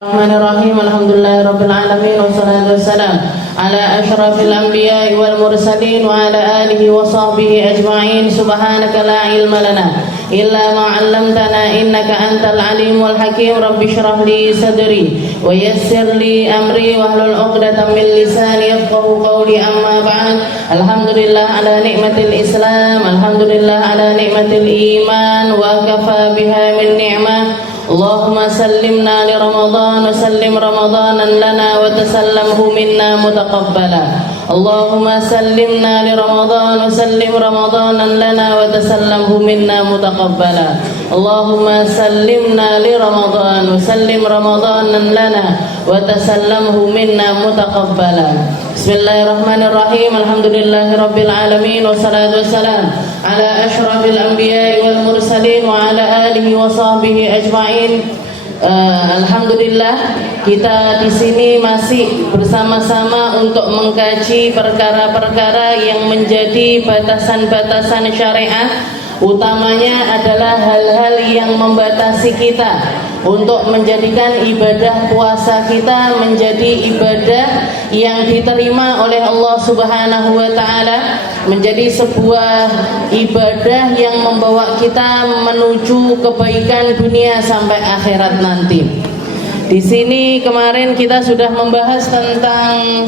Bismillahirrahmanirrahim. Alhamdulillahirabbil alamin wassalatu wassalam ala asyrafil anbiya'i wal mursalin wa ala alihi wa sahbihi ajma'in. Subhanaka la ilma lana illa ma 'allamtana innaka antal alimul hakim. Rabbi shrah li sadri wa yassir li amri wahlul 'uqdatam min lisani yafqahu qawli. Amma ba'd. Alhamdulillah ala nikmatil Islam, alhamdulillah ala nikmatil iman wa kafa biha min ni'mah. Allahumma sallimna li Ramadan wa sallim Ramadanan lana wa tasallamhu minna mutaqabbala. Allahumma sallimna li Ramadan wa sallim Ramadanan lana wa tasallamhu minna mutaqabbala. Allahumma sallimna li Ramadan wa sallim Ramadanan lana wa tasallamhu minna mutaqabbala. Bismillahirrahmanirrahim. Alhamdulillahirabbil alamin wassalatu wassalam ala asyrafil anbiya'i wal mursalin wa ala alihi wa sahbihi ajma'in. Alhamdulillah, kita di sini masih bersama-sama untuk mengkaji perkara-perkara yang menjadi batasan-batasan syariat. Utamanya adalah hal-hal yang membatasi kita untuk menjadikan ibadah puasa kita menjadi ibadah yang diterima oleh Allah Subhanahu wa taala, menjadi sebuah ibadah yang membawa kita menuju kebaikan dunia sampai akhirat nanti. Di sini kemarin kita sudah membahas tentang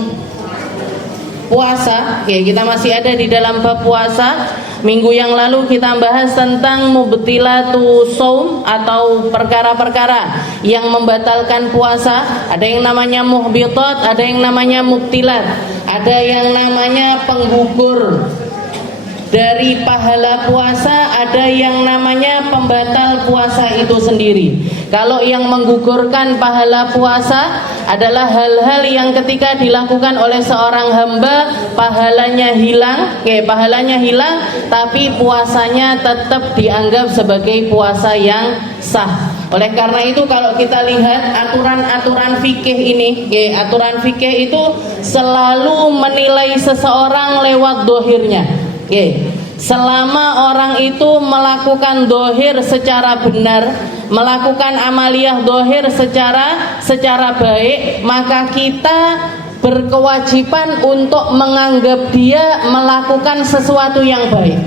puasa. Oke, kita masih ada di dalam bab puasa. Minggu yang lalu kita bahas tentang mubtilatu shaum atau perkara-perkara yang membatalkan puasa. Ada yang namanya muhbitat, ada yang namanya mubtilat, ada yang namanya penggugur dari pahala puasa, ada yang namanya pembatal puasa itu sendiri. Kalau yang menggugurkan pahala puasa adalah hal-hal yang ketika dilakukan oleh seorang hamba pahalanya hilang, pahalanya hilang, tapi puasanya tetap dianggap sebagai puasa yang sah. Oleh karena itu kalau kita lihat aturan-aturan fikih ini, aturan fikih itu selalu menilai seseorang lewat dohirnya. Selama orang itu melakukan dohir secara benar, melakukan amaliyah dohir secara baik, maka kita berkewajiban untuk menganggap dia melakukan sesuatu yang baik.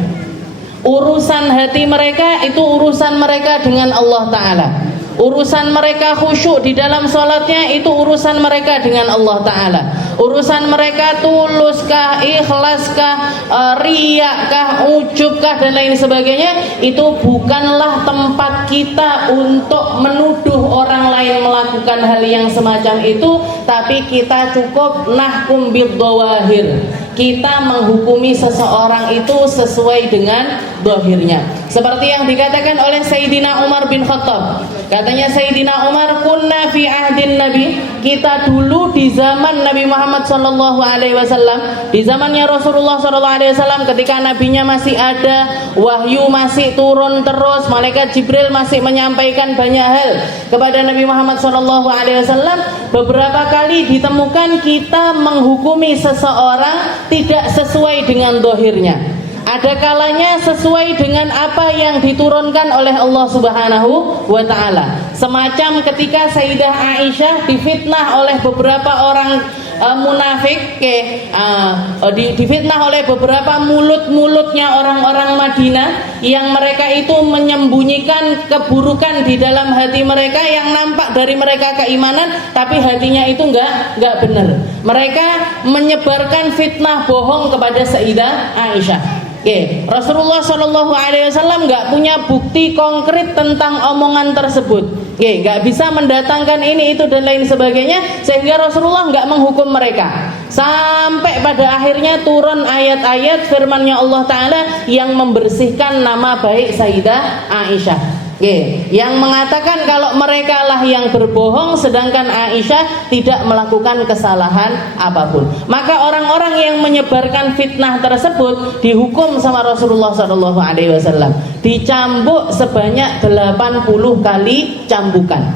Urusan hati mereka itu urusan mereka dengan Allah Ta'ala. Urusan mereka khusyuk di dalam sholatnya itu urusan mereka dengan Allah Ta'ala. Urusan mereka tuluskah, ikhlaskah, riyakkah, ujubkah dan lain sebagainya, itu bukanlah tempat kita untuk menuduh orang lain melakukan hal yang semacam itu. Tapi kita cukup nahkum bid-dhawahir, kita menghukumi seseorang itu sesuai dengan dohirnya. Seperti yang dikatakan oleh Sayyidina Umar bin Khattab. Katanya Sayyidina Umar, kunna fi ahdin Nabi, kita dulu di zaman Nabi Muhammad sallallahu alaihi wasallam, di zamannya Rasulullah sallallahu alaihi wasallam, ketika nabinya masih ada, wahyu masih turun terus, malaikat Jibril masih menyampaikan banyak hal kepada Nabi Muhammad sallallahu alaihi wasallam. Beberapa kali ditemukan kita menghukumi seseorang tidak sesuai dengan dohirnya. Ada kalanya sesuai dengan apa yang diturunkan oleh Allah Subhanahu wa ta'ala. Semacam ketika Sayyidah Aisyah difitnah oleh beberapa orang munafik, difitnah oleh beberapa mulut-mulutnya orang-orang Madinah yang mereka itu menyembunyikan keburukan di dalam hati mereka, yang nampak dari mereka keimanan tapi hatinya itu enggak benar. Mereka menyebarkan fitnah bohong kepada Sayyidah Aisyah. Rasulullah Shallallahu Alaihi Wasallam nggak punya bukti konkret tentang omongan tersebut, nggak bisa mendatangkan ini itu dan lain sebagainya, sehingga Rasulullah nggak menghukum mereka. Sampai pada akhirnya turun ayat-ayat firman-Nya Allah Taala yang membersihkan nama baik Sayyidah Aisyah. Yang mengatakan kalau mereka lah yang berbohong, sedangkan Aisyah tidak melakukan kesalahan apapun. Maka orang-orang yang menyebarkan fitnah tersebut dihukum sama Rasulullah SAW, dicambuk sebanyak 80 kali cambukan.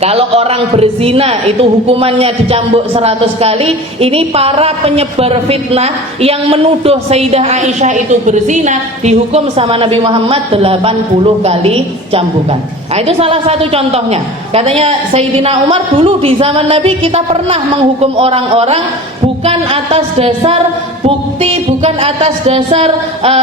Kalau orang berzina itu hukumannya dicambuk 100 kali. Ini para penyebar fitnah yang menuduh Sayyidah Aisyah itu berzina dihukum sama Nabi Muhammad 80 kali cambukan. Nah, itu salah satu contohnya. Katanya Sayyidina Umar, dulu di zaman Nabi kita pernah menghukum orang-orang bukan atas dasar bukti, bukan atas dasar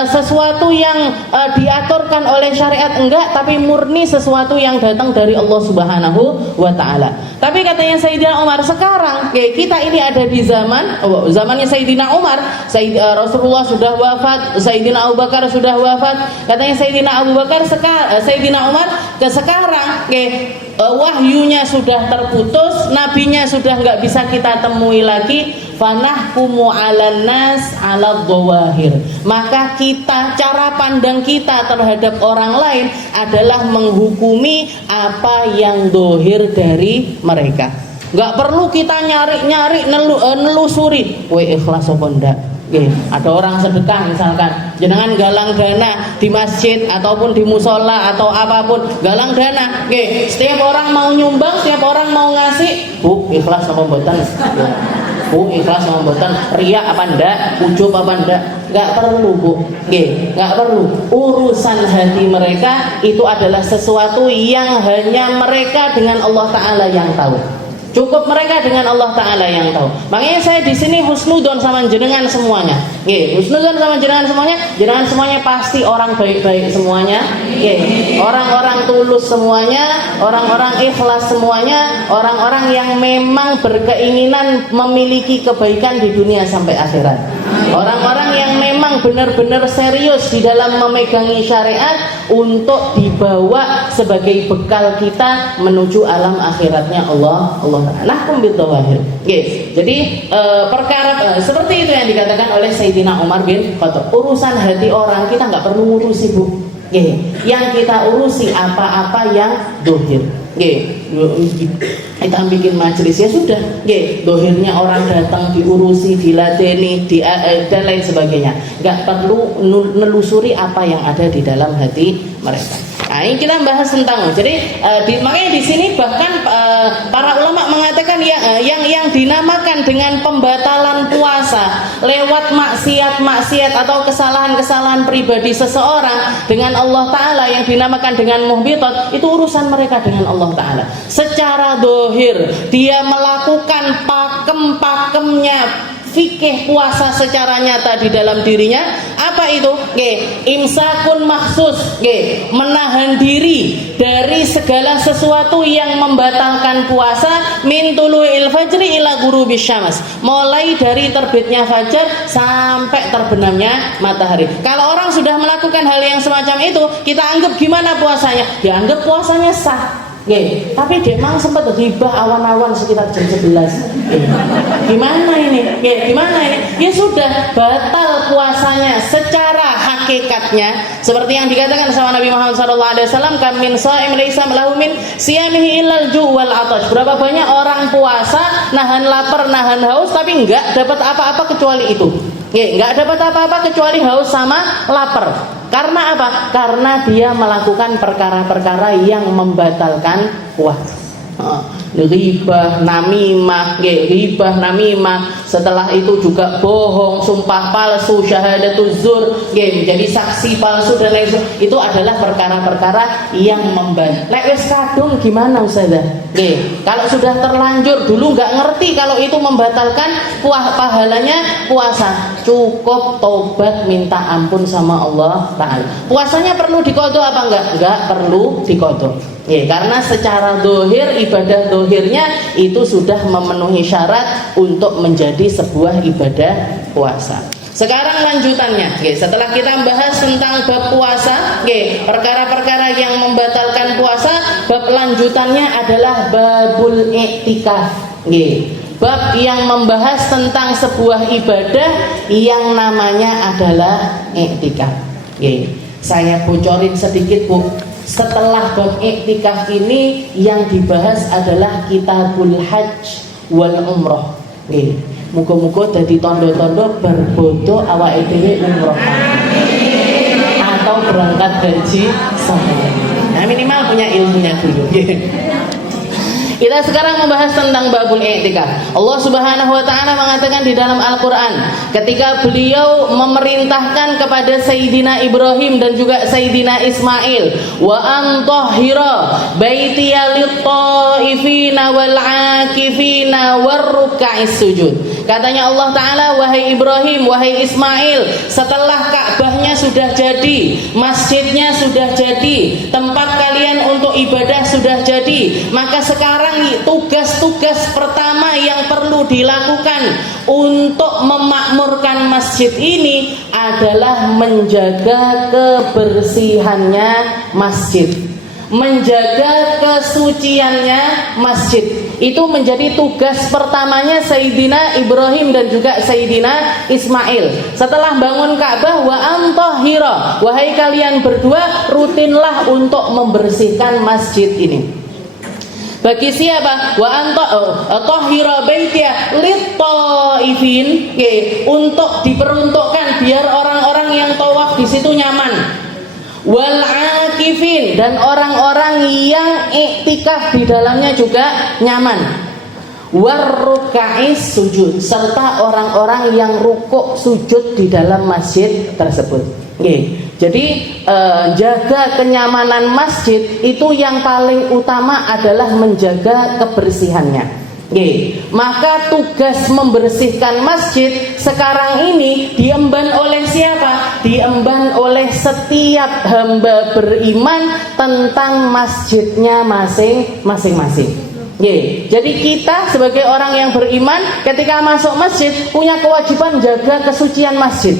sesuatu yang diaturkan oleh syariat, enggak, tapi murni sesuatu yang datang dari Allah Subhanahu wa ta'ala. Tapi katanya Sayyidina Umar, sekarang kita ini ada di zamannya Sayyidina Umar, Rasulullah sudah wafat, Sayyidina Abu Bakar sudah wafat. Katanya Sayyidina Abu Bakar, Sayyidina Umar, sekarang wahyunya sudah terputus, nabinya sudah nggak bisa kita temui lagi. Fanahkumu 'alan nas 'ala dhawahir. Maka kita, cara pandang kita terhadap orang lain adalah menghukumi apa yang dohir dari mereka. Nggak perlu kita nyari-nyari nelusuri. Kowe ikhlas apa ndak? Ada orang sedekah misalkan, jenengan galang dana di masjid ataupun di musola atau apapun, galang dana. Setiap orang mau nyumbang, setiap orang mau ngasih, Bu, ikhlas apa mboten? Bu, ikhlas apa mboten? Riya apa ndak? Ujub apa ndak? Enggak perlu, Bu. Enggak perlu. Urusan hati mereka itu adalah sesuatu yang hanya mereka dengan Allah Ta'ala yang tahu. Cukup mereka dengan Allah Ta'ala yang tahu. Makanya saya di sini husnudon sama jenengan semuanya. Husnudon sama jenengan semuanya pasti orang baik-baik semuanya. Orang-orang tulus semuanya, orang-orang ikhlas semuanya, orang-orang yang memang berkeinginan memiliki kebaikan di dunia sampai akhirat. Orang-orang yang memang benar-benar serius di dalam memegangi syariat untuk dibawa sebagai bekal kita menuju alam akhiratnya Allah Nahkum bidawahir. Jadi perkara seperti itu yang dikatakan oleh Sayyidina Umar bin Khattab. Urusan hati orang kita nggak perlu ngurusi, Bu. Yang kita urusi apa-apa yang dohir. Kita bikin majelis ya sudah. Dohirnya orang datang diurusi, diladeni, dan lain sebagainya. Nggak perlu nelusuri apa yang ada di dalam hati mereka. Nah, ini kita bahas tentang. Jadi makanya di sini bahkan para ulama mengatakan yang dinamakan dengan pembatalan puasa lewat maksiat atau kesalahan-kesalahan pribadi seseorang dengan Allah Ta'ala yang dinamakan dengan muhbitat, itu urusan mereka dengan Allah Ta'ala. Secara dohir dia melakukan pakem-pakemnya fikih puasa secara nyata di dalam dirinya. Apa itu? Imsakun maksus, menahan diri dari segala sesuatu yang membatalkan puasa, min tulu'il fajri ila ghurubis syams, mulai dari terbitnya fajar sampai terbenamnya matahari. Kalau orang sudah melakukan hal yang semacam itu, kita anggap gimana puasanya? Dianggap puasanya sah. Tapi dia memang sempat ghibah awan-awan sekitar jam 11. Gimana ini? Ya sudah, batal puasanya secara hakikatnya. Seperti yang dikatakan sama Nabi Muhammad SAW, kam min sha'im laisa lahu min siyamihi illal ju' wal 'atash. Berapa banyak orang puasa, nahan lapar, nahan haus, tapi enggak dapat apa-apa kecuali itu. Enggak dapat apa-apa kecuali haus sama lapar. Karena apa? Karena dia melakukan perkara-perkara yang membatalkan puasa. Ghibah, namimah, setelah itu juga bohong, sumpah palsu, syahadatuz zur, menjadi saksi palsu dan lain sebagainya. Itu adalah perkara-perkara yang membatalkan. Lek wis kadung gimana Ustazah? Kalau sudah terlanjur, dulu nggak ngerti kalau itu membatalkan pahalanya puasa, cukup tobat minta ampun sama Allah Ta'ala. Puasanya perlu diqodho apa enggak? Enggak perlu diqodho. Karena secara dohir, ibadah dohirnya itu sudah memenuhi syarat untuk menjadi sebuah ibadah puasa. Sekarang lanjutannya, setelah kita bahas tentang bab puasa, perkara-perkara yang membatalkan puasa, bab lanjutannya adalah babul i'tikaf. Bab yang membahas tentang sebuah ibadah yang namanya adalah i'tikaf. Saya bocorin sedikit, Bu. Setelah bab iktikaf ini yang dibahas adalah kitabul hajj wal umroh. Muga-muga dadi tondo-tondo berbodo awake dhewe umroh atau berangkat haji sama. Nah, minimal punya ilmunya dulu. Kita sekarang membahas tentang babul i'tikaf. Allah Subhanahu wa taala mengatakan di dalam Al-Qur'an ketika beliau memerintahkan kepada Sayyidina Ibrahim dan juga Sayyidina Ismail, wa antahhira baitiya lit-taifina wal 'akifina war-ruk'is sujud. Katanya Allah taala, wahai Ibrahim, wahai Ismail, setelah Ka'bahnya sudah jadi, masjidnya sudah jadi, tempat kalian untuk ibadah sudah jadi, maka sekarang tugas-tugas pertama yang perlu dilakukan untuk memakmurkan masjid ini adalah menjaga kebersihannya masjid, menjaga kesuciannya masjid. Itu menjadi tugas pertamanya Sayyidina Ibrahim dan juga Sayyidina Ismail. Setelah bangun Ka'bah, wa antahhira, wahai kalian berdua rutinlah untuk membersihkan masjid ini. Bagi siapa? Wa antahhira baitiya lit-taifin, untuk diperuntukkan biar orang-orang yang tawaf di situ nyaman. Wal 'akifin, dan orang-orang yang iktikaf di dalamnya juga nyaman. War ruk'is sujud, serta orang-orang yang rukuk sujud di dalam masjid tersebut. Jadi jaga kenyamanan masjid itu yang paling utama adalah menjaga kebersihannya. Maka tugas membersihkan masjid sekarang ini diemban oleh siapa? Diemban oleh setiap hamba beriman tentang masjidnya masing-masing. Jadi kita sebagai orang yang beriman ketika masuk masjid punya kewajiban jaga kesucian masjid,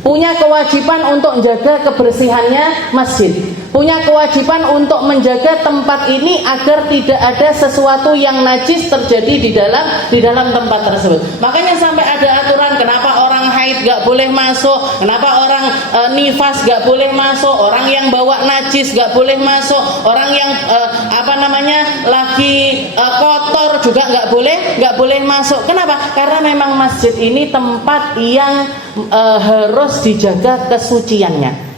punya kewajiban untuk menjaga kebersihannya masjid, punya kewajiban untuk menjaga tempat ini agar tidak ada sesuatu yang najis terjadi di dalam tempat tersebut. Makanya sampai ada aturan kenapa orang haid gak boleh masuk, kenapa orang nifas gak boleh masuk, orang yang bawa najis gak boleh masuk, orang yang lagi kotor juga gak boleh masuk. Kenapa? Karena memang masjid ini tempat yang harus dijaga kesuciannya.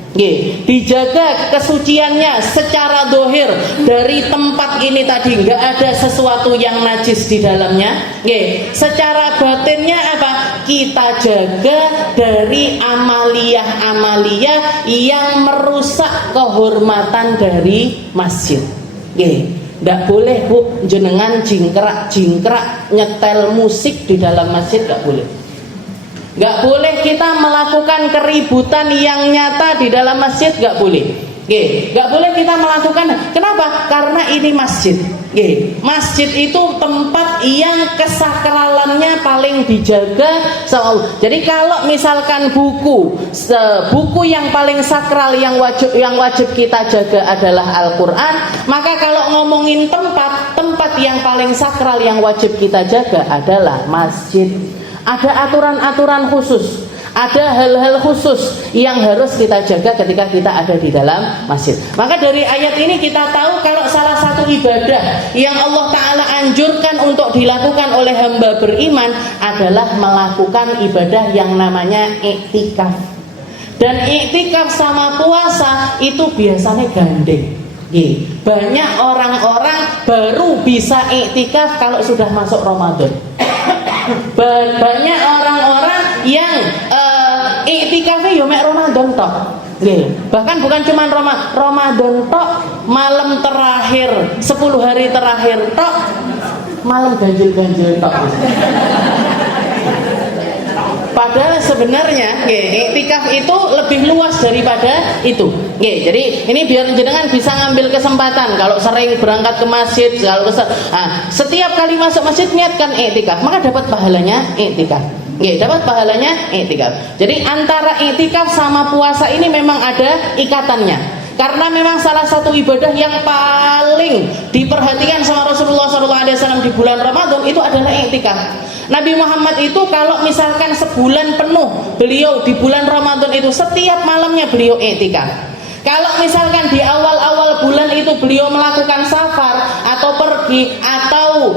Dijaga kesuciannya secara dohir, dari tempat ini tadi nggak ada sesuatu yang najis di dalamnya. Secara batinnya apa? Kita jaga dari amaliyah yang merusak kehormatan dari masjid. Nggak boleh bu jenengan jingkrak nyetel musik di dalam masjid, nggak boleh. Gak boleh kita melakukan keributan yang nyata di dalam masjid, gak boleh. Gak boleh kita melakukan. Kenapa? Karena ini masjid. Masjid itu tempat yang kesakralannya paling dijaga sama Allah. Jadi kalau misalkan buku yang paling sakral yang wajib kita jaga adalah Al-Quran, maka kalau ngomongin tempat yang paling sakral yang wajib kita jaga adalah masjid. Ada aturan-aturan khusus, ada hal-hal khusus yang harus kita jaga ketika kita ada di dalam masjid. Maka dari ayat ini kita tahu kalau salah satu ibadah yang Allah Ta'ala anjurkan untuk dilakukan oleh hamba beriman adalah melakukan ibadah yang namanya iktikaf. Dan iktikaf sama puasa itu biasanya gandeng. Banyak orang-orang baru bisa iktikaf kalau sudah masuk Ramadan. Banyak orang-orang yang iktikafnya yo mek Ramadan tok. Bahkan bukan cuma Ramadan tok, malam terakhir 10 hari terakhir tok, malam ganjil-ganjil tok. Padahal sebenarnya iktikaf itu lebih luas daripada itu. Jadi ini biar jenengan bisa ngambil kesempatan. Kalau sering berangkat ke masjid, setiap kali masuk masjid niatkan iktikaf, maka dapat pahalanya iktikaf. Dapat pahalanya iktikaf. Jadi antara iktikaf sama puasa ini memang ada ikatannya. Karena memang salah satu ibadah yang paling diperhatikan sama Rasulullah SAW di bulan Ramadan itu adalah iktikaf. Nabi Muhammad itu kalau misalkan sebulan penuh beliau di bulan Ramadan itu setiap malamnya beliau iktikaf. Kalau misalkan di awal-awal bulan itu beliau melakukan safar atau pergi atau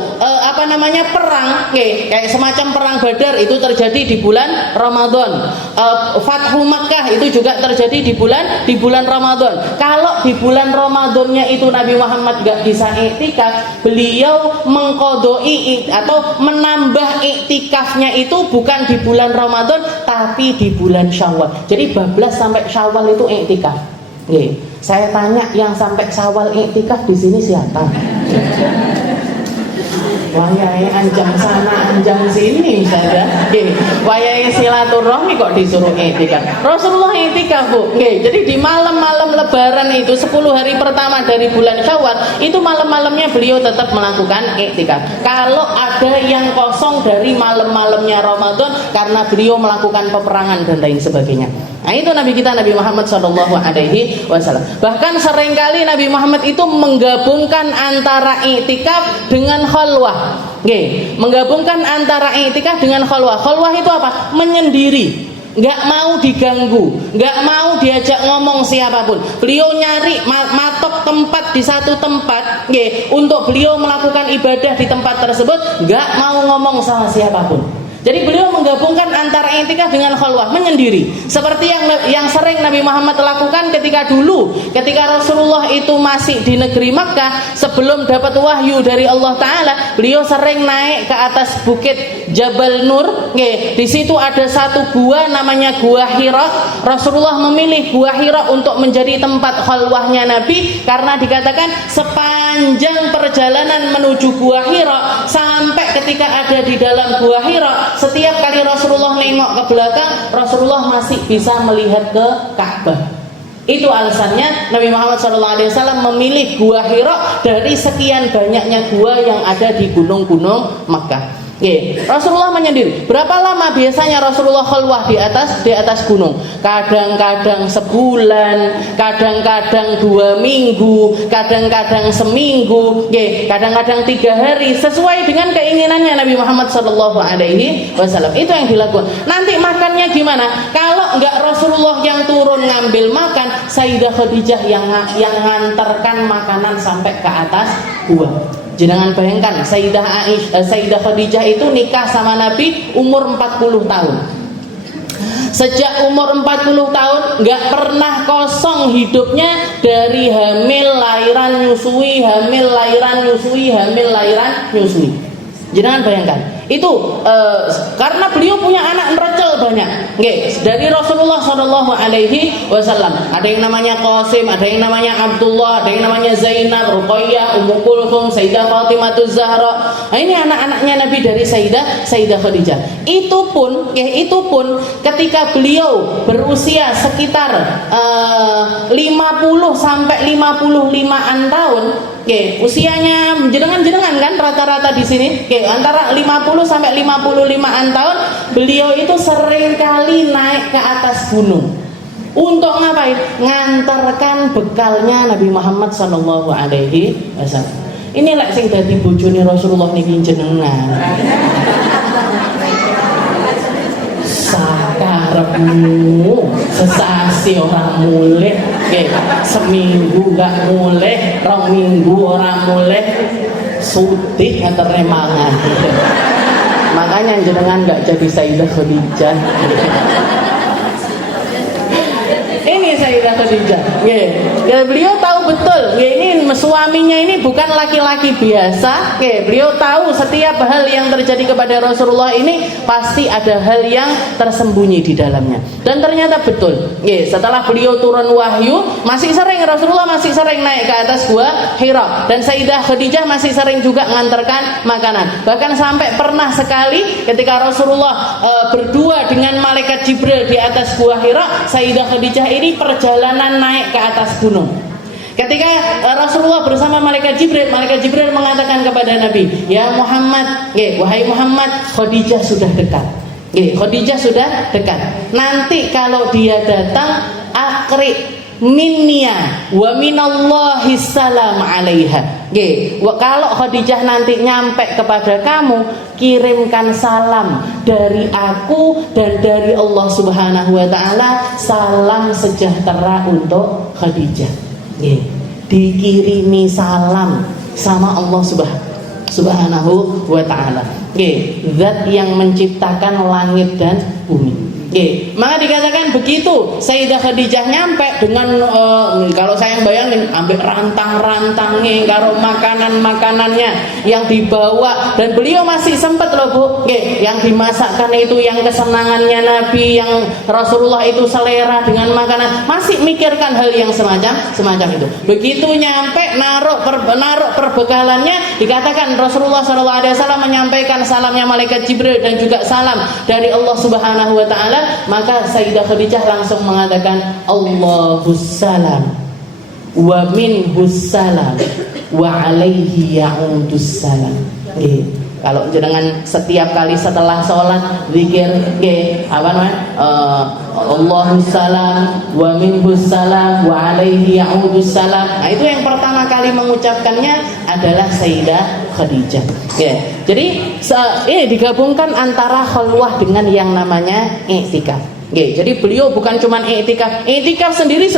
perang, kayak semacam perang Badar itu terjadi di bulan Ramadan. Fathu Makkah itu juga terjadi di bulan Ramadan. Kalau di bulan Ramadannya itu Nabi Muhammad gak bisa iktikaf, beliau mengqodoi atau menambah iktikafnya itu bukan di bulan Ramadan tapi di bulan Syawal. Jadi 12 sampai Syawal itu iktikaf. Saya tanya, yang sampai Syawal iktikaf di sini siapa? Wayai anjang sana anjang sini saja. Wayai silaturahmi kok disuruh iktikaf. Rasulullah iktikaf, Bu. Jadi di malam-malam lebaran itu 10 hari pertama dari bulan Syawal itu malam-malamnya beliau tetap melakukan iktikaf. Kalau ada yang kosong dari malam-malamnya Ramadan karena beliau melakukan peperangan dan lain sebagainya. Nah, itu Nabi kita Nabi Muhammad SAW. Bahkan seringkali Nabi Muhammad itu menggabungkan antara iktikaf dengan khalwah. Menggabungkan antara iktikaf dengan khalwah. Khalwah itu apa? Menyendiri, nggak mau diganggu, nggak mau diajak ngomong siapapun. Beliau nyari matok tempat di satu tempat, untuk beliau melakukan ibadah di tempat tersebut, nggak mau ngomong sama siapapun. Jadi beliau menggabungkan antara iktikaf dengan khalwah, menyendiri. Seperti yang sering Nabi Muhammad lakukan ketika Rasulullah itu masih di negeri Makkah, sebelum dapat wahyu dari Allah Ta'ala, beliau sering naik ke atas bukit Jabal Nur. Di situ ada satu gua namanya Gua Hira. Rasulullah memilih Gua Hira untuk menjadi tempat khalwahnya Nabi karena dikatakan sepanjang perjalanan menuju Gua Hira sampai ketika ada di dalam Gua Hira, setiap kali Rasulullah nengok ke belakang, Rasulullah masih bisa melihat ke Ka'bah. Itu alasannya Nabi Muhammad SAW memilih Gua Hira dari sekian banyaknya gua yang ada di gunung-gunung Makkah. Rasulullah menyendiri. Berapa lama biasanya Rasulullah khalwah di atas gunung? Kadang-kadang sebulan, kadang-kadang 2 minggu, kadang-kadang seminggu, kadang-kadang 3 hari, sesuai dengan keinginannya Nabi Muhammad SAW. Itu yang dilakukan. Nanti makannya gimana? Kalau enggak Rasulullah yang turun ngambil makan, Sayyidah Khadijah yang ngantarkan makanan sampai ke atas gua. Jangan bayangkan, Sayyidah Khadijah itu nikah sama Nabi umur 40 tahun. Sejak umur 40 tahun nggak pernah kosong hidupnya dari hamil, lahiran, nyusui, hamil, lahiran, nyusui, hamil, lahiran, nyusui. Jangan bayangkan. Itu karena beliau punya anak nerecel banyak. Dari Rasulullah SAW ada yang namanya Qasim, ada yang namanya Abdullah, ada yang namanya Zainab, Ruqayyah, Ummu Kulthum, Sayyidah Fatimah Zahra. Nah, ini anak-anaknya Nabi dari Sayyidah Khadijah. Itu pun ketika beliau berusia sekitar 50 sampai 55-an tahun. Usianya jenengan kan rata-rata di sini, antara 50 sampai 55-an tahun, beliau itu sering kali naik ke atas gunung. Untuk ngapain? Ngantarkan bekalnya Nabi Muhammad SAW. Ini lek sing dadi bojone Rasulullah niki jenengan. Sakarepmu sesasi orang mulih, seminggu gak mulih, 2 minggu orang mulih, sutih ngantere mangan. Makanya jenengan gak jadi Sayyidah Khadijah. Ini Sayyidah Khadijah. Beliau tahu betul, ini suaminya ini bukan laki-laki biasa. Beliau tahu setiap hal yang terjadi kepada Rasulullah ini pasti ada hal yang tersembunyi di dalamnya. Dan ternyata betul. Setelah beliau turun wahyu, Rasulullah masih sering naik ke atas Gua Hira, dan Sayyidah Khadijah masih sering juga mengantarkan makanan. Bahkan sampai pernah sekali ketika Rasulullah berdua dengan malaikat Jibril di atas Gua Hira, Sayyidah Khadijah ini perjalanan naik ke atas gunung. Ketika Rasulullah bersama malaikat Jibril mengatakan kepada Nabi, "Ya Muhammad, wahai Muhammad, Khadijah sudah dekat." Khadijah sudah dekat. Nanti kalau dia datang, akri minnia wa minallahi salam alaiha. Kalau Khadijah nanti nyampe kepada kamu, kirimkan salam dari aku dan dari Allah Subhanahu wa taala, salam sejahtera untuk Khadijah. Dikirimi salam sama Allah Subhanahu wa ta'ala. Zat yang menciptakan langit dan bumi. Maka dikatakan begitu Sayyidah Khadijah nyampe dengan kalau saya bayangin ambil rantang-rantangnya karo makanan-makanannya yang dibawa, dan beliau masih sempat loh Bu, yang dimasakkan itu yang kesenangannya Nabi, yang Rasulullah itu selera dengan makanan, masih mikirkan hal yang semacam itu. Begitu nyampe naruh perbekalannya, dikatakan Rasulullah SAW menyampaikan salamnya malaikat Jibril dan juga salam dari Allah Subhanahu wa ta'ala. Maka Sayyidah Khadijah langsung mengatakan Allahus salam wa minhus salam wa alaihi ya'udus salam. Kalau jenengan setiap kali setelah sholat zikir Allahus salam wa minhus salam wa alaihi ya'udus salam. Nah, itu yang pertama kali mengucapkannya adalah Sayyidah Khadijah. Jadi ini digabungkan antara khalwah dengan yang namanya i'tikaf. Jadi beliau bukan cuma i'tikaf. I'tikaf sendiri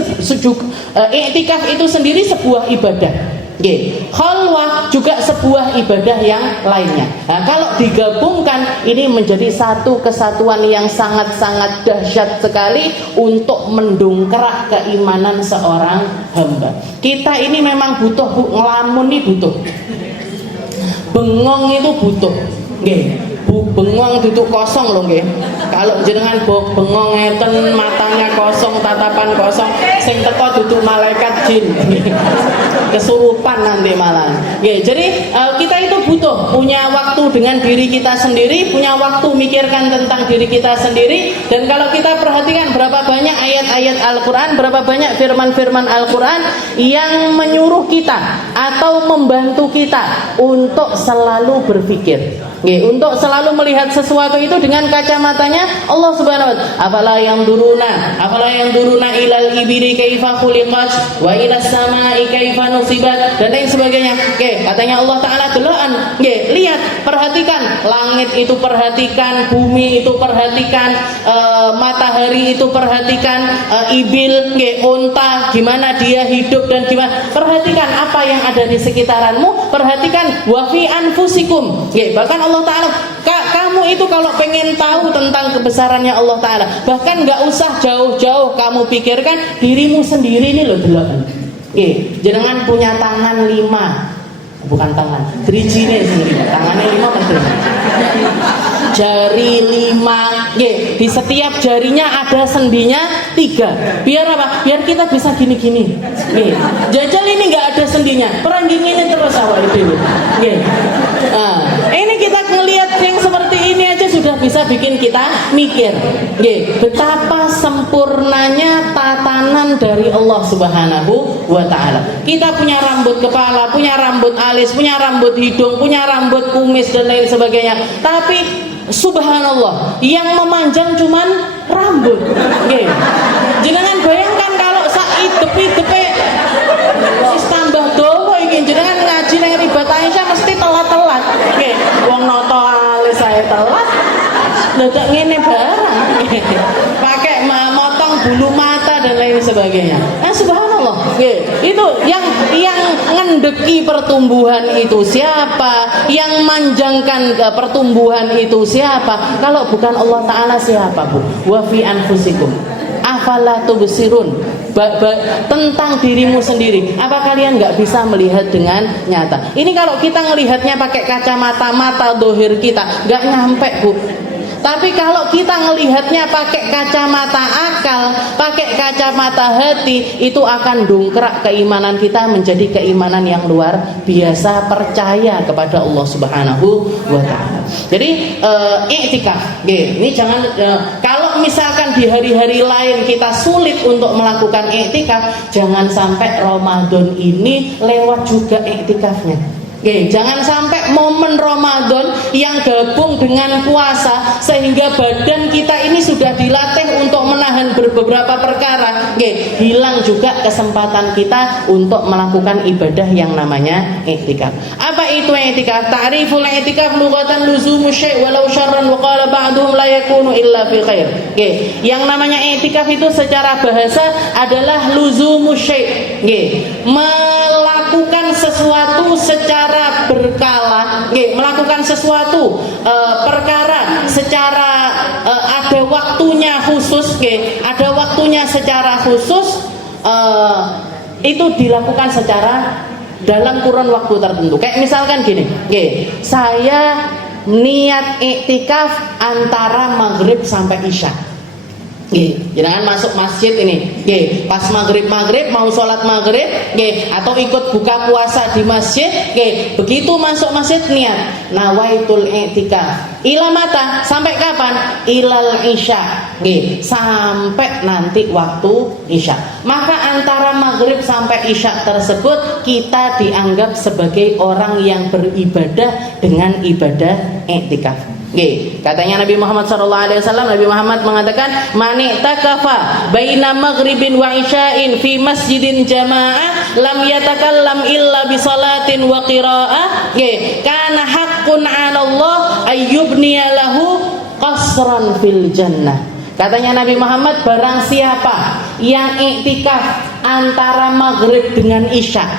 i'tikaf itu sendiri sebuah ibadah. Khalwah juga sebuah ibadah yang lainnya. Nah, kalau digabungkan ini menjadi satu kesatuan yang sangat-sangat dahsyat sekali untuk mendongkrak keimanan seorang hamba. Kita ini memang butuh ngelamun nih butuh. Bengong itu butuh. Bengong duduk kosong loh nggih. Kalau jenengan bengong ngeten, matanya kosong, tatapan kosong, sing teko duduk malaikat jin. Kesurupan nanti malah. Jadi kita itu butuh punya waktu dengan diri kita sendiri, punya waktu mikirkan tentang diri kita sendiri. Dan kalau kita perhatikan berapa banyak ayat-ayat Al-Qur'an, berapa banyak firman-firman Al-Qur'an yang menyuruh kita atau membantu kita untuk selalu berpikir. Untuk selalu melihat sesuatu itu dengan kacamatanya Allah Subhanahu wa ta'ala. Afala yang duruna ilal ibili kaifa khuliqat wa ilas samai kaifa nusibat dan lain sebagainya. Katanya Allah Ta'ala deloan. Lihat, perhatikan langit itu, perhatikan bumi itu, perhatikan matahari itu, perhatikan ibil, unta, gimana dia hidup dan gimana. Perhatikan apa yang ada di sekitaranmu, perhatikan wa fi anfusikum. Bahkan Allah Ta'ala, kamu itu kalau pengen tahu tentang kebesarannya Allah Ta'ala, bahkan gak usah jauh-jauh kamu pikirkan dirimu sendiri ini loh deloken. Jenengan punya tangan 5, bukan tangan, drijine sendiri, tangannya 5 betul. Jari 5, di setiap jarinya ada sendinya 3. Biar apa? Biar kita bisa gini-gini. Jajal ini nggak ada sendinya, perangging ini terus awal itu. Ini kita ngelihat yang seperti ini aja sudah bisa bikin kita mikir. Betapa sempurnanya tatanan dari Allah Subhanahu wa ta'ala. Kita punya rambut kepala, punya rambut alis, punya rambut hidung, punya rambut kumis dan lain sebagainya. Tapi subhanallah, yang memanjang cuman rambut. Jangan bayangkan kalau idepe wis tambah dawa iki, jenengan ngaji nang Ribat Aisyah mesti telat-telat. Wong noto alis saya telat. Dadak ngene barang. Pakai motong bulu mata dan lain sebagainya. Nah, subhanallah. Itu yang ngendeki pertumbuhan itu siapa? Yang manjangkan pertumbuhan itu siapa? Kalau bukan Allah Ta'ala siapa, Bu? Wa fi anfusikum afala tubsirun. Tentang dirimu sendiri, apa kalian nggak bisa melihat dengan nyata? Ini kalau kita ngelihatnya pakai kacamata mata dohir kita nggak nyampe, Bu. Tapi kalau kita ngelihatnya pakai kacamata akal, pakai kacamata hati, itu akan dongkrak keimanan kita menjadi keimanan yang luar biasa, percaya kepada Allah Subhanahu wa ta'ala. Jadi i'tikaf, ini jangan kalau misalkan di hari-hari lain kita sulit untuk melakukan i'tikaf, jangan sampai Ramadan ini lewat juga i'tikafnya. Jangan sampai momen Ramadan yang gabung dengan puasa sehingga badan kita ini sudah dilatih untuk menahan beberapa perkara, hilang juga kesempatan kita untuk melakukan ibadah yang namanya i'tikaf. Apa itu i'tikaf? Ta'riful i'tikaf lughatan luzumu syai' walau syarran wa qala ba'duhum la yakunu illa fi khair. Yang namanya i'tikaf itu secara bahasa adalah luzumu syai', melakukan sesuatu secara berkala, melakukan sesuatu perkara secara ada waktunya khusus, ada waktunya secara khusus, itu dilakukan secara dalam kurun waktu tertentu. Kayak misalkan gini, saya niat iktikaf antara maghrib sampai isya. Jangan masuk masjid ini, pas maghrib mau sholat maghrib, atau ikut buka puasa di masjid, begitu masuk masjid niat nawaitul i'tikaf ila mata, sampai kapan? Ilal isya, sampai nanti waktu isya. Maka antara maghrib sampai isya tersebut kita dianggap sebagai orang yang beribadah dengan ibadah i'tikaf. Katanya Nabi Muhammad SAW, Nabi Muhammad mengatakan, mani takafa baina maghribin wa isya'in fi masjidin jama'ah lam yatakallam illa bi salatin wa qira'ah, kana haqqun 'ala Allah ayyubniya lahu qasran fil jannah. Katanya Nabi Muhammad, barang siapa yang iktikaf antara maghrib dengan isya,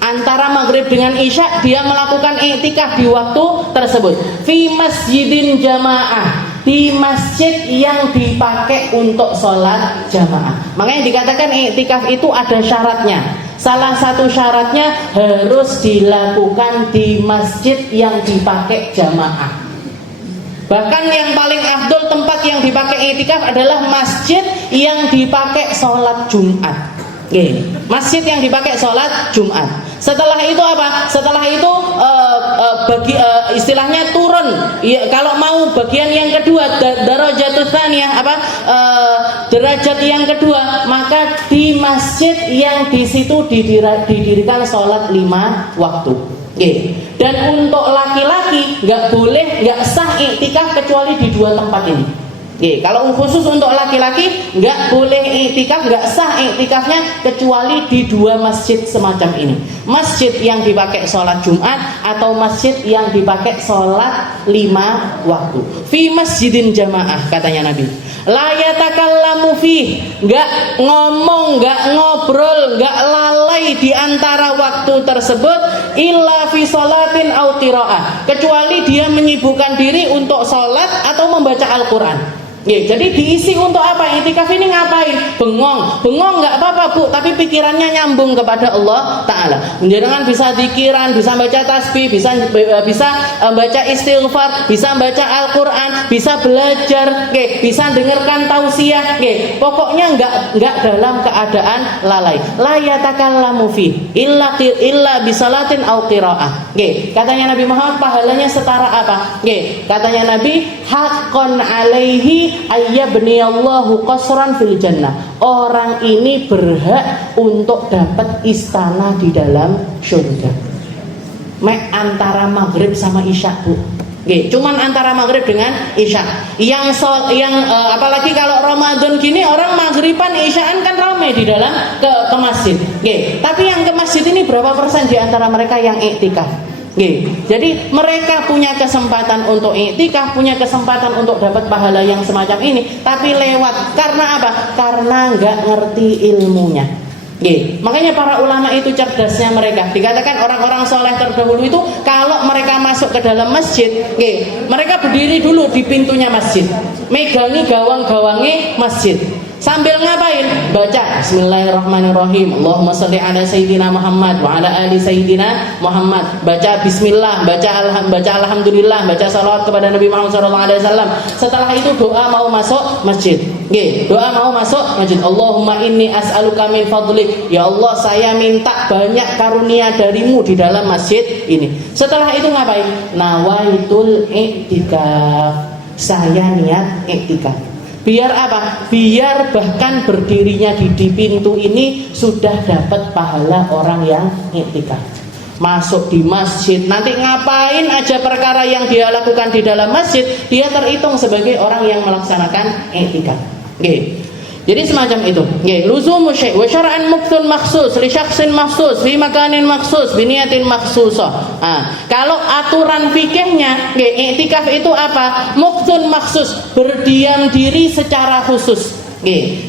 antara maghrib dengan isya dia melakukan iktikaf di waktu tersebut, fi masjidin jamaah, di masjid yang dipakai untuk sholat jamaah. Makanya dikatakan iktikaf itu ada syaratnya. Salah satu syaratnya harus dilakukan di masjid yang dipakai jamaah. Bahkan yang paling afdol tempat yang dipakai iktikaf adalah masjid yang dipakai sholat Jumat. Masjid yang dipakai sholat Jumat. Setelah itu apa? Setelah itu istilahnya turun. Kalau mau bagian yang kedua, darajatul tsaniyah, derajat yang kedua, maka di masjid yang di situ didirikan sholat 5 waktu. Dan untuk laki-laki nggak sah iktikaf kecuali di 2 tempat ini. Kalau khusus untuk laki-laki nggak boleh iktikaf, nggak sah iktikafnya kecuali di 2 masjid semacam ini. Masjid yang dipakai sholat Jumat atau masjid yang dipakai sholat 5 waktu. Fi masjidin jamaah, katanya Nabi. La yatakallamu fi, nggak ngomong, nggak ngobrol, nggak lalai di antara waktu tersebut illa fi sholatin aw qiraah, kecuali dia menyibukkan diri untuk sholat atau membaca Al-Quran. Jadi diisi untuk apa? Iktikaf ini ngapain? Bengong nggak apa-apa Bu, tapi pikirannya nyambung kepada Allah Ta'ala. Jangan bisa zikiran, bisa baca tasbih, bisa baca istighfar, bisa baca Al-Quran, bisa belajar, bisa dengarkan tausiah, pokoknya nggak dalam keadaan lalai. La yatakallamu fi illa bisalatin aw qiraah. Katanya Nabi Muhammad, pahalanya setara apa? Katanya Nabi, haqqan alaihi ayyabniyallahu qasran fil jannah. Orang ini berhak untuk dapat istana di dalam surga. Antara maghrib sama isya Bu. Cuman antara maghrib dengan isya. Apalagi kalau Ramadan gini, orang maghriban isyaan kan ramai di dalam ke masjid. Tapi yang ke masjid ini berapa persen di antara mereka yang iktikaf? Jadi mereka punya kesempatan untuk iktikaf, punya kesempatan untuk dapat pahala yang semacam ini, tapi lewat. Karena apa? Karena nggak ngerti ilmunya. Makanya para ulama itu cerdasnya mereka. Dikatakan orang-orang soleh terdahulu itu kalau mereka masuk ke dalam masjid, mereka berdiri dulu di pintunya masjid, megangi gawang-gawangnya masjid. Sambil ngapain? Baca Bismillahirrahmanirrahim, Allahumma sholli ala Sayyidina Muhammad wa ala ali Sayyidina Muhammad. Baca Bismillah, baca Alhamdulillah, baca salawat kepada Nabi Muhammad SAW. Setelah itu doa mau masuk masjid. Doa mau masuk masjid. Allahumma inni as'aluka min fadlik. Ya Allah, saya minta banyak karunia darimu di dalam masjid ini. Setelah itu ngapain? Nawaitul i'tikaf. Saya niat i'tikaf. Biar apa? Biar bahkan berdirinya di pintu ini sudah dapat pahala orang yang iktikaf. Masuk di masjid, nanti ngapain aja perkara yang dia lakukan di dalam masjid, dia terhitung sebagai orang yang melaksanakan iktikaf. Jadi semacam itu. Luzumu syai' wa syar'an muktun makhsus li syakhsin makhsus fi makanin makhsus bi niyatin makhsusah. Kalau aturan fikihnya, iktikaf itu apa? Muktun makhsus, berdiam diri secara khusus.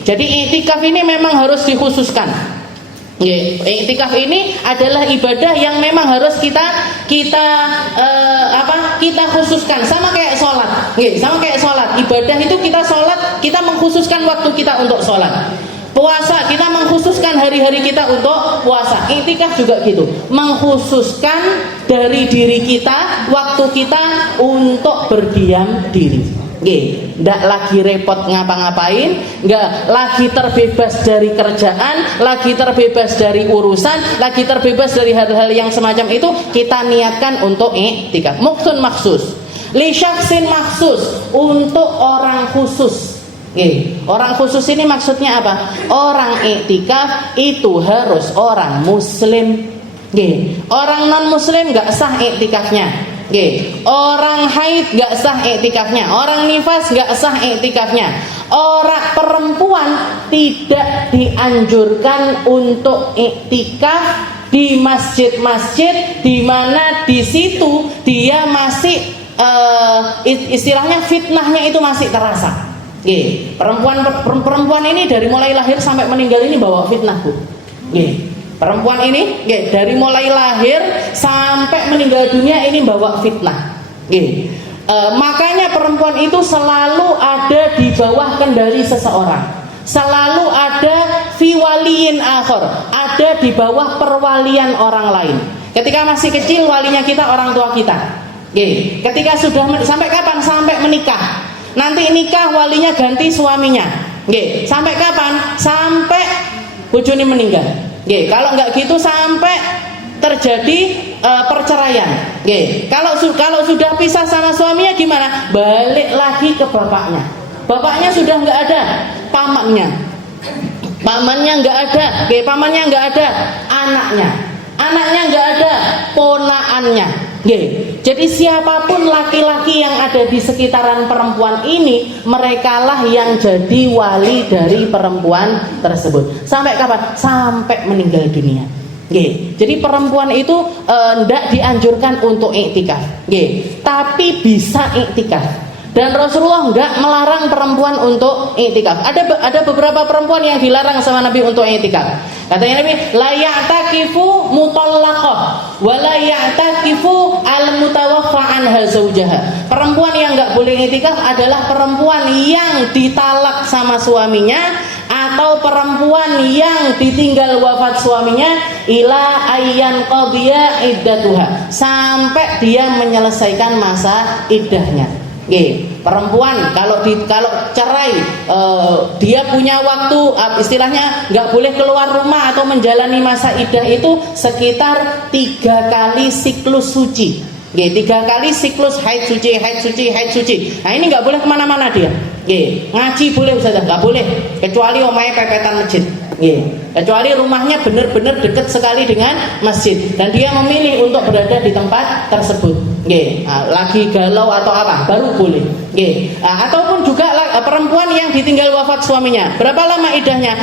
Jadi iktikaf ini memang harus dikhususkan. Iktikaf ini adalah ibadah yang memang harus kita khususkan, sama kayak sholat. Sama kayak sholat. Ibadah itu kita sholat, kita mengkhususkan waktu kita untuk sholat. Puasa kita mengkhususkan hari-hari kita untuk puasa. Iktikaf juga gitu, mengkhususkan dari diri kita waktu kita untuk berdiam diri. Nggak lagi repot ngapa-ngapain, nggak lagi terbebas dari kerjaan, lagi terbebas dari urusan, lagi terbebas dari hal-hal yang semacam itu. Kita niatkan untuk iktikaf. Muksun maksus, li syaksin maksus, untuk orang khusus. Orang khusus ini maksudnya apa? Orang iktikaf itu harus orang muslim. Orang non muslim nggak sah iktikafnya. Orang haid nggak sah iktikafnya, orang nifas nggak sah iktikafnya. Orang perempuan tidak dianjurkan untuk iktikaf di masjid-masjid di mana di situ dia masih istilahnya fitnahnya itu masih terasa. Perempuan ini dari mulai lahir sampai meninggal ini bawa fitnah, Bu. Perempuan ini dari mulai lahir sampai meninggal dunia ini bawa fitnah. Makanya perempuan itu selalu ada di bawah kendali seseorang, selalu ada fi waliyin akhir, ada di bawah perwalian orang lain. Ketika masih kecil walinya kita orang tua kita. Ketika sudah sampai kapan? Sampai menikah. Nanti nikah walinya ganti suaminya. Sampai kapan? Sampai bojone meninggal. Kalau nggak gitu sampai terjadi perceraian. Kalau sudah pisah sama suaminya gimana? Balik lagi ke bapaknya. Bapaknya sudah nggak ada, pamannya nggak ada, pamannya nggak ada, anaknya nggak ada, ponaannya. Jadi siapapun laki-laki yang ada di sekitaran perempuan ini, merekalah yang jadi wali dari perempuan tersebut. Sampai kapan? Sampai meninggal dunia. Jadi perempuan itu tidak dianjurkan untuk iktikaf, tapi bisa iktikaf. Dan Rasulullah enggak melarang perempuan untuk iktikaf. Ada beberapa perempuan yang dilarang sama Nabi untuk iktikaf. Katanya Nabi, la ya'takifu mutallaqah wa la ya'takifu al-mutawaffa anha zawjaha. Perempuan yang enggak boleh iktikaf adalah perempuan yang ditalak sama suaminya atau perempuan yang ditinggal wafat suaminya ila ayyan qadiya iddatuha, sampai dia menyelesaikan masa iddahnya. Perempuan kalau cerai, dia punya waktu, istilahnya nggak boleh keluar rumah atau menjalani masa iddah itu sekitar 3 kali siklus suci. 3 kali siklus haid suci. Nah ini nggak boleh kemana-mana dia. Ngaji boleh Ustazah, nggak boleh kecuali omahe pepetan masjid. Kecuali rumahnya benar-benar dekat sekali dengan masjid dan dia memilih untuk berada di tempat tersebut. Lagi galau atau apa baru boleh. Ataupun juga perempuan yang ditinggal wafat suaminya, berapa lama iddahnya?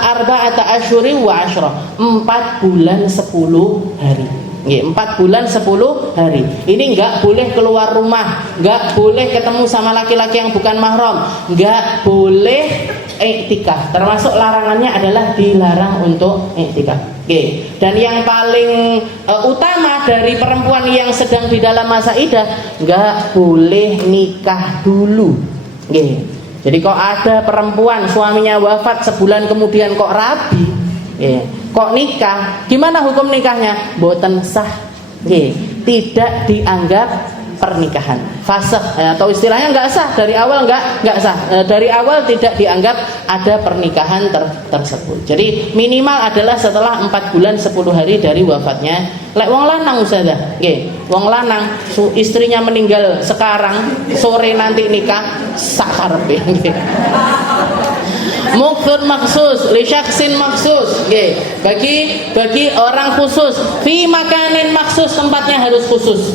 Arba'ata asyuri wa asyra, 4 bulan 10 hari. 4 bulan 10 hari. Ini enggak boleh keluar rumah, enggak boleh ketemu sama laki-laki yang bukan mahram, enggak boleh iktikaf. Termasuk larangannya adalah dilarang untuk iktikaf. Dan yang paling utama dari perempuan yang sedang di dalam masa iddah, enggak boleh nikah dulu. Jadi kok ada perempuan suaminya wafat sebulan kemudian kok rabi, kok nikah, gimana hukum nikahnya? Boten sah, tidak dianggap pernikahan, fasakh, atau istilahnya nggak sah dari awal, nggak sah dari awal, tidak dianggap ada pernikahan tersebut. Jadi minimal adalah setelah 4 bulan 10 hari dari wafatnya. Lek wong lanang Ustazah, wong lanang istrinya meninggal sekarang, sore nanti nikah, sakarepe. Muksun maksus, li syaksin maksus, bagi orang khusus, fi makanin maksus, tempatnya harus khusus.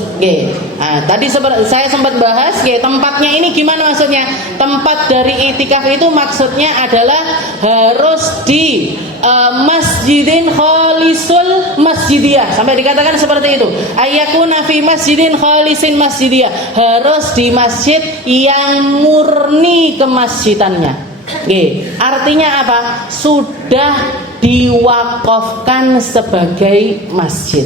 Tadi saya sempat bahas, tempatnya ini gimana maksudnya? Tempat dari iktikaf itu maksudnya adalah harus di masjidin khalisul masjidiyah, sampai dikatakan seperti itu. Ayakuna fi masjidin khalisin masjidiyah, harus di masjid yang murni kemasjidannya. Artinya apa? Sudah diwakafkan sebagai masjid.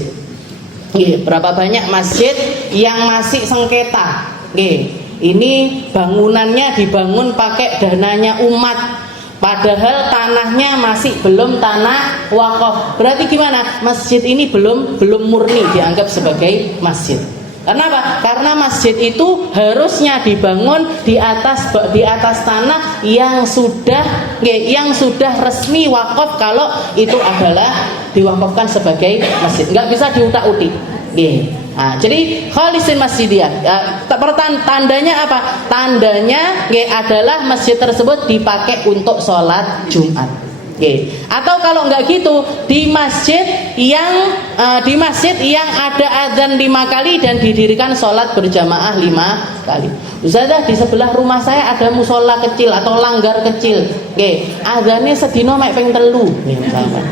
Berapa banyak masjid yang masih sengketa? Ini bangunannya dibangun pakai dananya umat, padahal tanahnya masih belum tanah wakaf. Berarti gimana? Masjid ini belum murni dianggap sebagai masjid. Kenapa? Karena masjid itu harusnya dibangun di atas tanah yang sudah resmi wakaf, kalau itu adalah diwakafkan sebagai masjid. Nggak bisa diutak-utik. Nah, jadi khalisin masjidiyah. Tandanya apa? Tandanya adalah masjid tersebut dipakai untuk sholat Jumat. Atau kalau enggak gitu, di masjid yang ada adzan 5 kali dan didirikan sholat berjamaah 5 kali. Ustazah, di sebelah rumah saya ada musola kecil atau langgar kecil. Adzannya sedino mek ping 3 misalkan.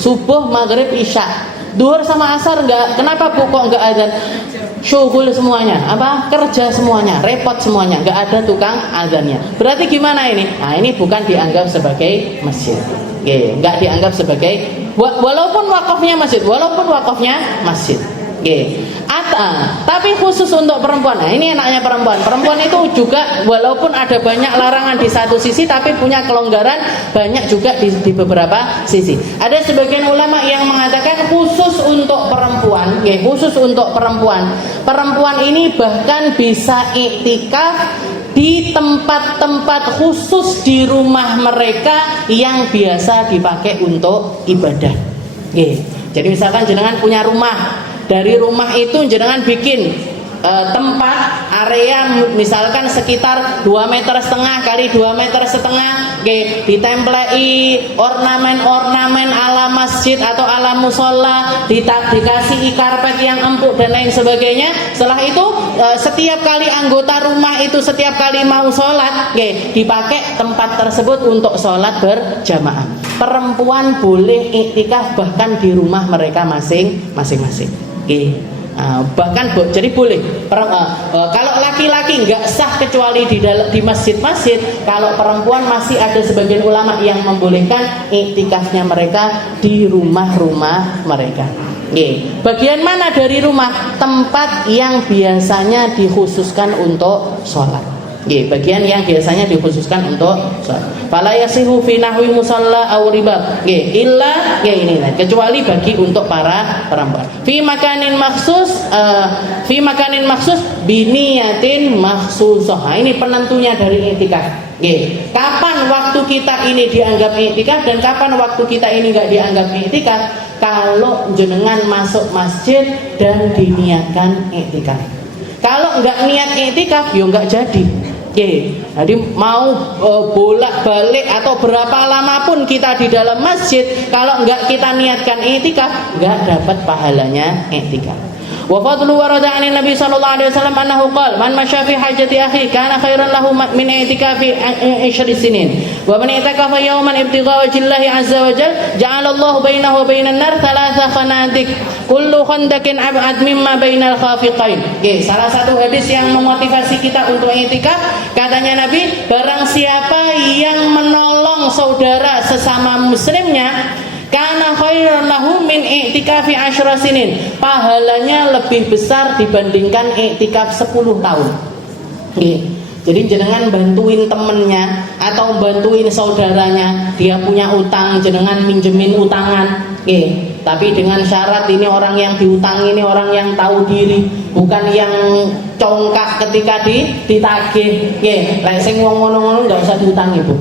Subuh, maghrib, isya. Duhur sama asar enggak. Kenapa Bu kok enggak adzan? Syughul semuanya, kerja semuanya, repot semuanya, enggak ada tukang adzannya. Berarti gimana ini? Nah, ini bukan dianggap sebagai masjid. Enggak dianggap sebagai, walaupun wakafnya masjid. Tapi khusus untuk perempuan. Nah, ini enaknya perempuan. Perempuan itu juga walaupun ada banyak larangan di satu sisi, tapi punya kelonggaran banyak juga di beberapa sisi. Ada sebagian ulama yang mengatakan khusus untuk perempuan, perempuan ini bahkan bisa iktikaf di tempat-tempat khusus di rumah mereka yang biasa dipakai untuk ibadah. Jadi misalkan jenengan punya rumah, dari rumah itu jenengan bikin tempat area misalkan sekitar 2,5 meter kali 2,5 meter, ditemplei ornamen ala masjid atau ala musola, dikasih karpet yang empuk dan lain sebagainya. Setelah itu setiap kali anggota rumah itu setiap kali mau sholat, dipakai tempat tersebut untuk sholat berjamaah. Perempuan boleh iktikaf bahkan di rumah mereka masing-masing. Bahkan jadi boleh. Kalau laki-laki nggak sah kecuali di masjid-masjid. Kalau perempuan masih ada sebagian ulama yang membolehkan iktikafnya mereka di rumah-rumah mereka. Bagian mana dari rumah? Tempat yang biasanya dikhususkan untuk sholat. Bagian yang biasanya dikhususkan untuk sholat. Fala yasihu fi nahwi musalla aw ribab. Illa ini kecuali bagi untuk para perempuan. Fi makanin maksus biniyatin maksusah. Nah, ini penentunya dari iktikaf. Kapan waktu kita ini dianggap iktikaf dan kapan waktu kita ini enggak dianggap iktikaf? Kalau jenengan masuk masjid dan diniatkan iktikaf. Kalau enggak niat iktikaf, yo enggak jadi. Jadi mau bolak-balik atau berapa lama pun kita di dalam masjid, kalau enggak kita niatkan iktikaf, enggak dapat pahalanya iktikaf. Wa fadlu warada 'an Nabi sallallahu alaihi wasallam annahu qala man masya fi hajati akhi kana khairan lahu min i'tikafi 10 sinin wa man i'takafa yawman ibtigha wajhillahi azza wa jalla ja'ala Allahu bainahu wa bainan nar thalatha khanadiq kullu khandakin ab'ad mimma bainal khafiqain. Salah satu hadis yang memotivasi kita untuk i'tikaf, katanya Nabi, barang siapa yang menolong saudara sesama muslimnya, kana khairan lahu min i'tikafi 10 sinin. Pahalanya lebih besar dibandingkan i'tikaf 10 tahun. Jadi jenengan bantuin temennya atau bantuin saudaranya, dia punya utang, jenengan minjemin utangan. Tapi dengan syarat ini orang yang diutang ini orang yang tahu diri, bukan yang congkak ketika ditagih. Lek sing wong ngono-ngono enggak usah diutangi, Bu.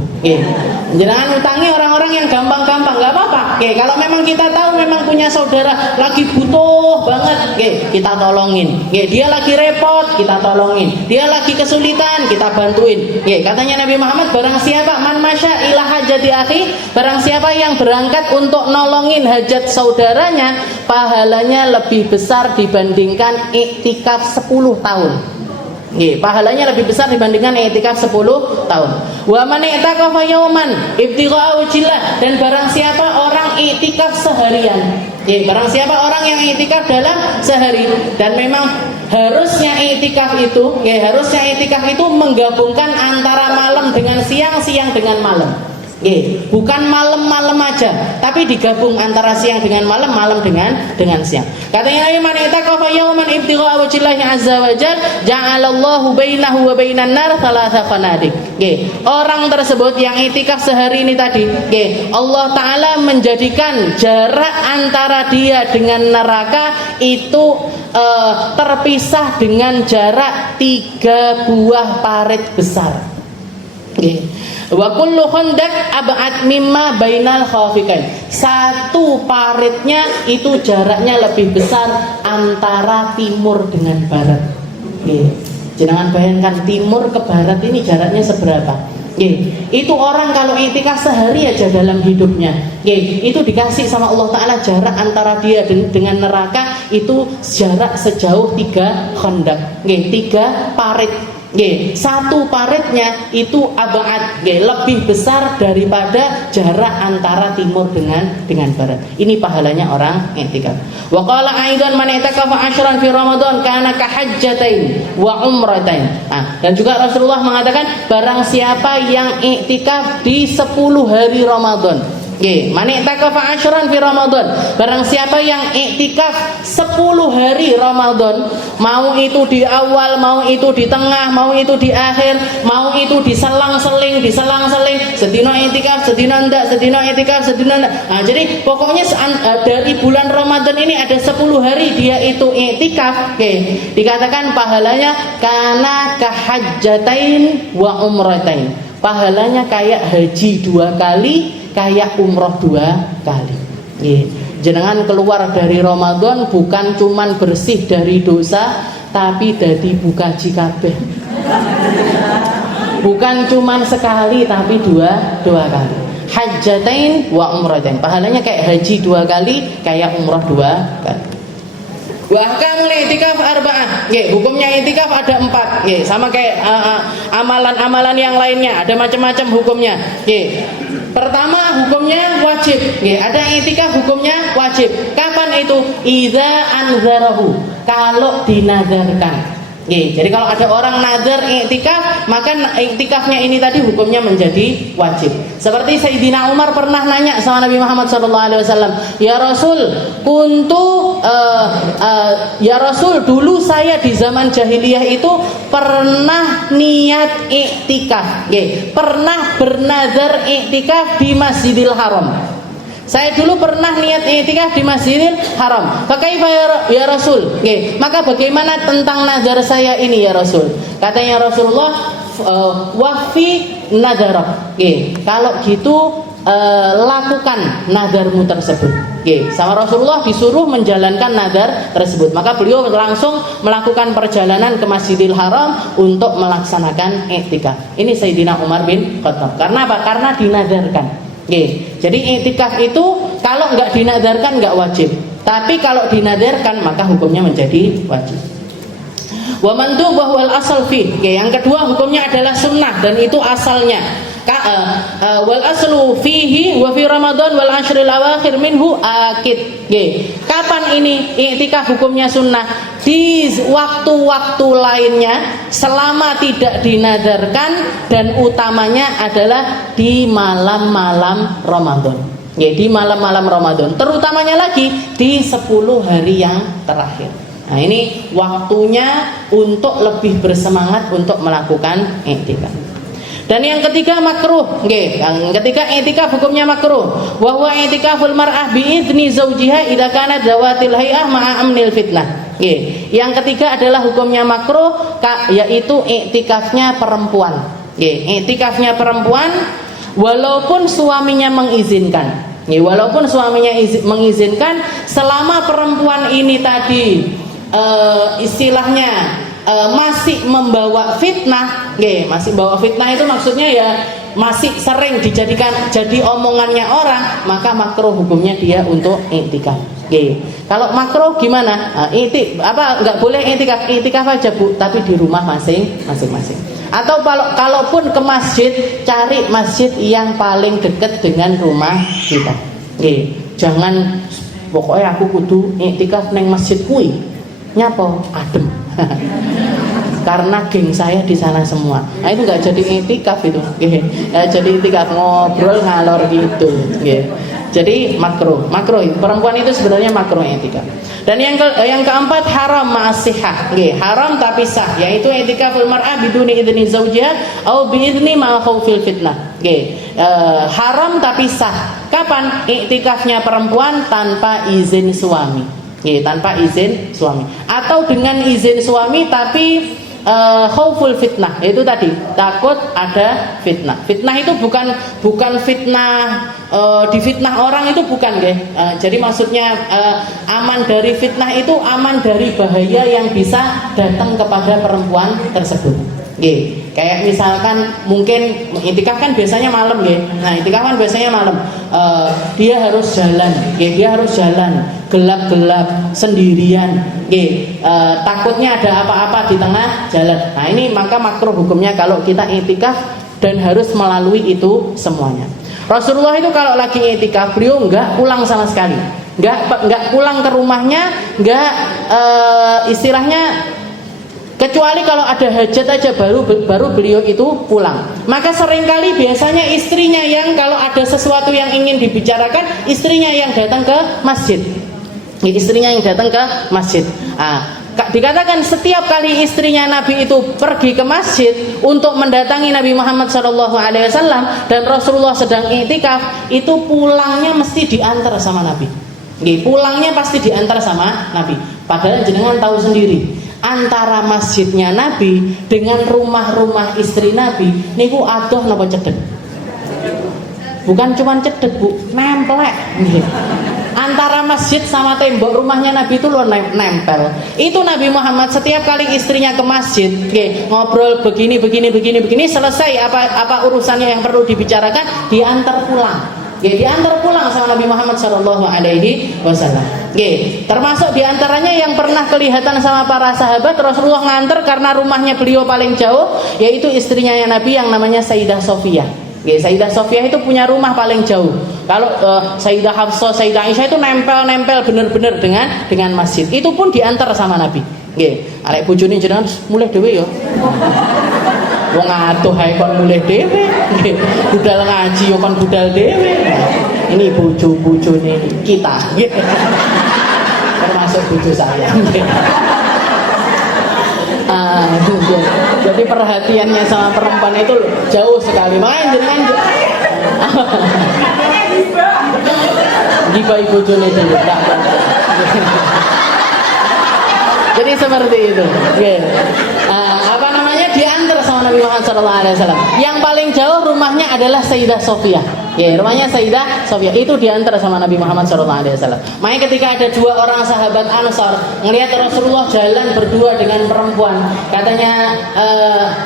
Jangan utangi orang-orang yang gampang-gampang, enggak apa-apa. Kalau memang kita tahu memang punya saudara lagi butuh banget, kita tolongin. Dia lagi repot, kita tolongin. Dia lagi kesulitan, kita bantuin. Katanya Nabi Muhammad, barang siapa man masya ila hajati akhi, barang siapa yang berangkat untuk nolongin hajat saudaranya, pahalanya lebih besar dibandingkan iktikaf 10 tahun. Pahalanya lebih besar dibandingkan iktikaf 10 tahun. Wa man i'takafa yauman ibtigha'a wajhillah, dan barang siapa orang iktikaf seharian. Barang siapa orang yang iktikaf dalam sehari, dan memang harusnya iktikaf itu menggabungkan antara malam dengan siang, siang dengan malam. Bukan malam-malam aja, tapi digabung antara siang dengan malam, malam dengan siang. Katanya Nabi, man itaqafa yawman ibtigha'a wajhillahi azza wa jalla ja'alallahu bainahu wa bainan nar thalatha qanadik. Orang tersebut yang itikaf sehari ini tadi, Allah Ta'ala menjadikan jarak antara dia dengan neraka itu terpisah dengan jarak 3 buah parit besar. Wa kullu khandaq ab'ad mimma bainal khafikain. Satu paritnya itu jaraknya lebih besar antara timur dengan barat. Jangan bayangkan timur ke barat ini jaraknya seberapa. Itu orang kalau iktikaf sehari aja dalam hidupnya, itu dikasih sama Allah Ta'ala jarak antara dia dengan neraka itu jarak sejauh 3 khandaq, 3 parit. Satu paritnya itu abad, lebih besar daripada jarak antara timur dengan barat. Ini pahalanya orang i'tikaf. Wa qala aidan man i'takafa 'ashran fi Ramadan kana ka hajjatain wa umratain. Dan juga Rasulullah mengatakan barang siapa yang i'tikaf di 10 hari Ramadan. Man i'takafa 'ashran fi Ramadan, barang siapa yang i'tikaf 10 hari Ramadan, mau itu di awal, mau itu di tengah, mau itu di akhir, mau itu diselang-seling, sedina i'tikaf, sedina ndak, sedina i'tikaf, sedina ndak. Jadi pokoknya dari bulan Ramadan ini ada 10 hari dia itu i'tikaf, dikatakan pahalanya kana kahajjatain wa umratain. Pahalanya kayak haji 2 kali, kayak umroh 2 kali. Jenengan keluar dari Ramadan bukan cuman bersih dari dosa, tapi dadi buka kabeh. Bukan cuman sekali, tapi dua kali. Hajjatain wa umratain. Pahalanya kayak haji 2 kali, kayak umroh 2 kali. Bahkan i'tikaf arba'ah, hukumnya i'tikaf ada 4, sama kayak amalan-amalan yang lainnya, ada macam-macam hukumnya. Pertama hukumnya wajib, ada i'tikaf hukumnya wajib. Kapan itu? Idza anzarahu, kalau dinazarkan. Jadi kalau ada orang nazar i'tikaf, maka i'tikafnya ini tadi hukumnya menjadi wajib. Seperti Sayyidina Umar pernah nanya sama Nabi Muhammad SAW, ya Rasul, ya Rasul, dulu saya di zaman jahiliyah itu pernah niat i'tikaf, pernah bernazar i'tikaf di Masjidil Haram. Saya dulu pernah niat i'tikaf di Masjidil Haram. Fakaifa ya Rasul? Maka bagaimana tentang nazar saya ini ya Rasul? Katanya Rasulullah, wafi nadarah. Kalau gitu lakukan nadarmu tersebut. Sama Rasulullah disuruh menjalankan nadar tersebut. Maka beliau langsung melakukan perjalanan ke Masjidil Haram untuk melaksanakan i'tikaf. Ini Sayyidina Umar bin Khattab. Karena apa? Karena dinadarkan. Jadi i'tikaf itu kalau nggak dinadarkan nggak wajib, tapi kalau dinadarkan maka hukumnya menjadi wajib. Wa mandubah wal asal fi. Yang kedua hukumnya adalah sunnah dan itu asalnya. Wal aslu fihi wa fi Ramadan wal ashril awakhir minhu akid. Kapan ini i'tikaf hukumnya sunnah? Di waktu-waktu lainnya selama tidak dinadarkan, dan utamanya adalah di malam-malam Ramadan. Di malam-malam Ramadan, terutamanya lagi di 10 hari yang terakhir. Nah, ini waktunya untuk lebih bersemangat untuk melakukan i'tikaf. Dan yang ketiga makruh, yang ketiga i'tikaf hukumnya makruh. Wa huwa i'tikaful mar'ah bi idzni zawjiha idza kanat zawatil hay'ah ma'a amnil fitnah. Yang ketiga adalah hukumnya makruh, yaitu i'tikafnya perempuan. I'tikafnya perempuan walaupun suaminya mengizinkan. Walaupun suaminya mengizinkan, selama perempuan ini tadi istilahnya masih membawa fitnah, masih bawa fitnah itu maksudnya ya masih sering dijadikan jadi omongannya orang, maka makruh hukumnya dia untuk i'tikaf. Kalau makruh gimana? Nggak boleh i'tikaf aja Bu, tapi di rumah masing-masing. Atau kalaupun ke masjid, cari masjid yang paling dekat dengan rumah kita. Jangan pokoknya aku kudu i'tikaf neng masjid kuwi. Nyapa adem. karena geng saya di sana semua. Nah itu nggak jadi iktikaf itu, jadi iktikaf ngobrol ngalor gitu. Jadi makruh perempuan itu sebenarnya makruh iktikaf. Dan yang keempat haram ma'asihah, haram tapi sah, yaitu iktikaful mar'ah biduni idzni zaujiha au biidzni ma khaufil fitnah. Haram tapi sah. Kapan iktikafnya perempuan? Tanpa izin suami. Tanpa izin suami atau dengan izin suami tapi khauful fitnah, yaitu tadi takut ada fitnah. Fitnah itu bukan fitnah difitnah orang, itu bukan jadi maksudnya aman dari fitnah itu aman dari bahaya yang bisa datang kepada perempuan tersebut. Kayak misalkan mungkin iktikaf kan biasanya malam Nah, iktikaf kan biasanya malam. Dia harus jalan gelap-gelap sendirian. Takutnya ada apa-apa di tengah jalan. Nah, ini maka makruh hukumnya kalau kita iktikaf dan harus melalui itu semuanya. Rasulullah itu kalau lagi iktikaf beliau enggak pulang sama sekali. Enggak pulang ke rumahnya, istilahnya kecuali kalau ada hajat aja baru beliau itu pulang. Maka seringkali biasanya istrinya yang kalau ada sesuatu yang ingin dibicarakan, istrinya yang datang ke masjid. Dikatakan setiap kali istrinya Nabi itu pergi ke masjid untuk mendatangi Nabi Muhammad SAW dan Rasulullah sedang iktikaf, itu pulangnya mesti diantar sama Nabi. Pulangnya pasti diantar sama Nabi. Padahal jenengan tahu sendiri, antara masjidnya Nabi dengan rumah-rumah istri Nabi niku adoh napa cedek? Bukan cuma cedek, Bu, nemplek. Antara masjid sama tembok rumahnya Nabi itu nempel. Itu Nabi Muhammad setiap kali istrinya ke masjid, ngobrol begini, selesai apa urusannya yang perlu dibicarakan, diantar pulang. Diantar pulang sama Nabi Muhammad SAW. Termasuk diantaranya yang pernah kelihatan sama para sahabat, Rasulullah nganter karena rumahnya beliau paling jauh, yaitu istrinya yang Nabi yang namanya Sayyidah Sofiyah. Sayyidah Sofiyah itu punya rumah paling jauh. Kalau Sayyidah Hafsah, Sayyidah Aisyah itu nempel bener-bener dengan masjid. Itu pun diantar sama Nabi. Arek bojone jenengan mulih dhewe ya. Wong atuh ae kon mulih dhewe. Budal ngaji yo kon budal dhewe. Ini bojo-bojone kita. Termasuk bojo saya. Jadi perhatiannya sama perempuan itu jauh sekali. Makanya jenengan gibai bojone dhewe. Jadi seperti itu. Diantar sama Nabi Muhammad SAW. Yang paling jauh rumahnya adalah Sayyidah Sofiyah. Rumahnya Sayyidah Sofiyah itu diantar sama Nabi Muhammad SAW. Makanya ketika ada dua orang sahabat Ansar ngelihat Rasulullah jalan berdua dengan perempuan, katanya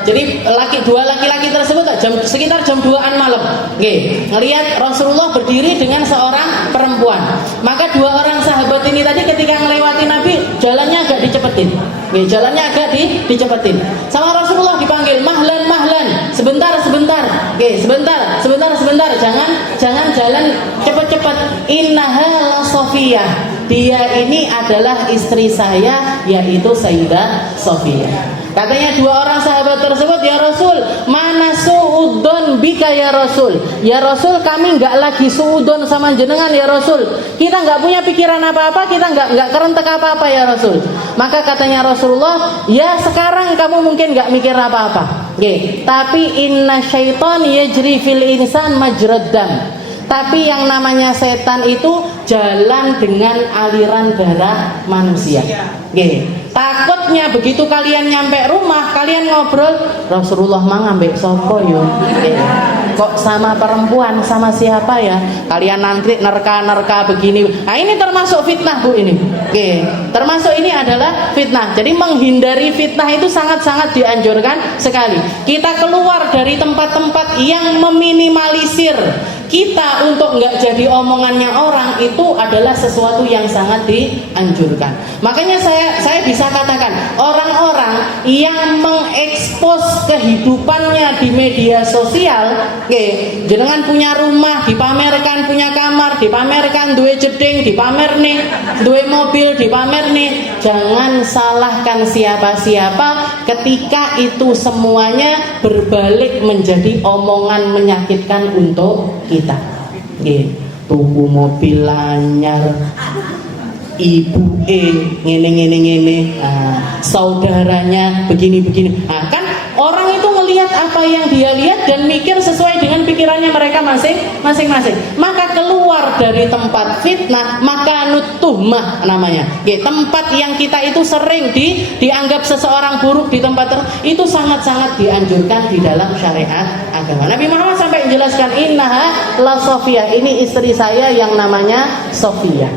jadi dua laki-laki tersebut sekitar jam 2-an malam. Ngelihat Rasulullah berdiri dengan seorang perempuan. Maka dua orang sahabat ini tadi ketika melewati Nabi, jalannya agak dicepetin. Dicepetin. Sama Rasulullah dipanggil, mahlan, sebentar. Sebentar. Jangan jalan cepat. Innaha la Sofiyah. Dia ini adalah istri saya, yaitu Sayyidah Sofiyah. Katanya dua orang sahabat tersebut, ya Rasul, mana suudon bika ya Rasul. Ya Rasul, kami enggak lagi suudon sama jenengan ya Rasul. Kita enggak punya pikiran apa-apa, kita enggak kerentek apa-apa ya Rasul. Maka katanya Rasulullah, ya sekarang kamu mungkin enggak mikir apa-apa. Tapi inna syaitan yajri fil insan majrad dam. Tapi yang namanya setan itu jalan dengan aliran darah manusia. Takutnya begitu kalian nyampe rumah, kalian ngobrol, Rasulullah mah ngambek sopo yo. Kok sama perempuan, sama siapa ya? Kalian nanti nerka begini. Nah ini termasuk fitnah, Bu, ini. Termasuk ini adalah fitnah. Jadi menghindari fitnah itu sangat-sangat dianjurkan sekali. Kita keluar dari tempat-tempat yang meminimalisir kita untuk nggak jadi omongannya orang itu adalah sesuatu yang sangat dianjurkan. Makanya saya bisa katakan orang-orang yang mengekspos kehidupannya di media sosial, jenengan punya rumah dipamerkan, punya kamar dipamerkan, duwe jeding dipamerne, duwe mobil dipamerne. Jangan salahkan siapa-siapa ketika itu semuanya berbalik menjadi omongan menyakitkan untuk kita. Tuku mobil anyar, ibu ngene, saudaranya begini. Kan orang itu ngelihat apa yang dia lihat dan mikir sesuai dengan pikirannya mereka masing-masing. Maka keluar dari tempat fitnah, maka nutuhmah namanya. Tempat yang kita itu sering dianggap seseorang buruk di tempat itu sangat-sangat dianjurkan di dalam syariat agama. Nabi Muhammad sampai menjelaskan, innaha la Sofiyah, ini istri saya yang namanya Sofiyah.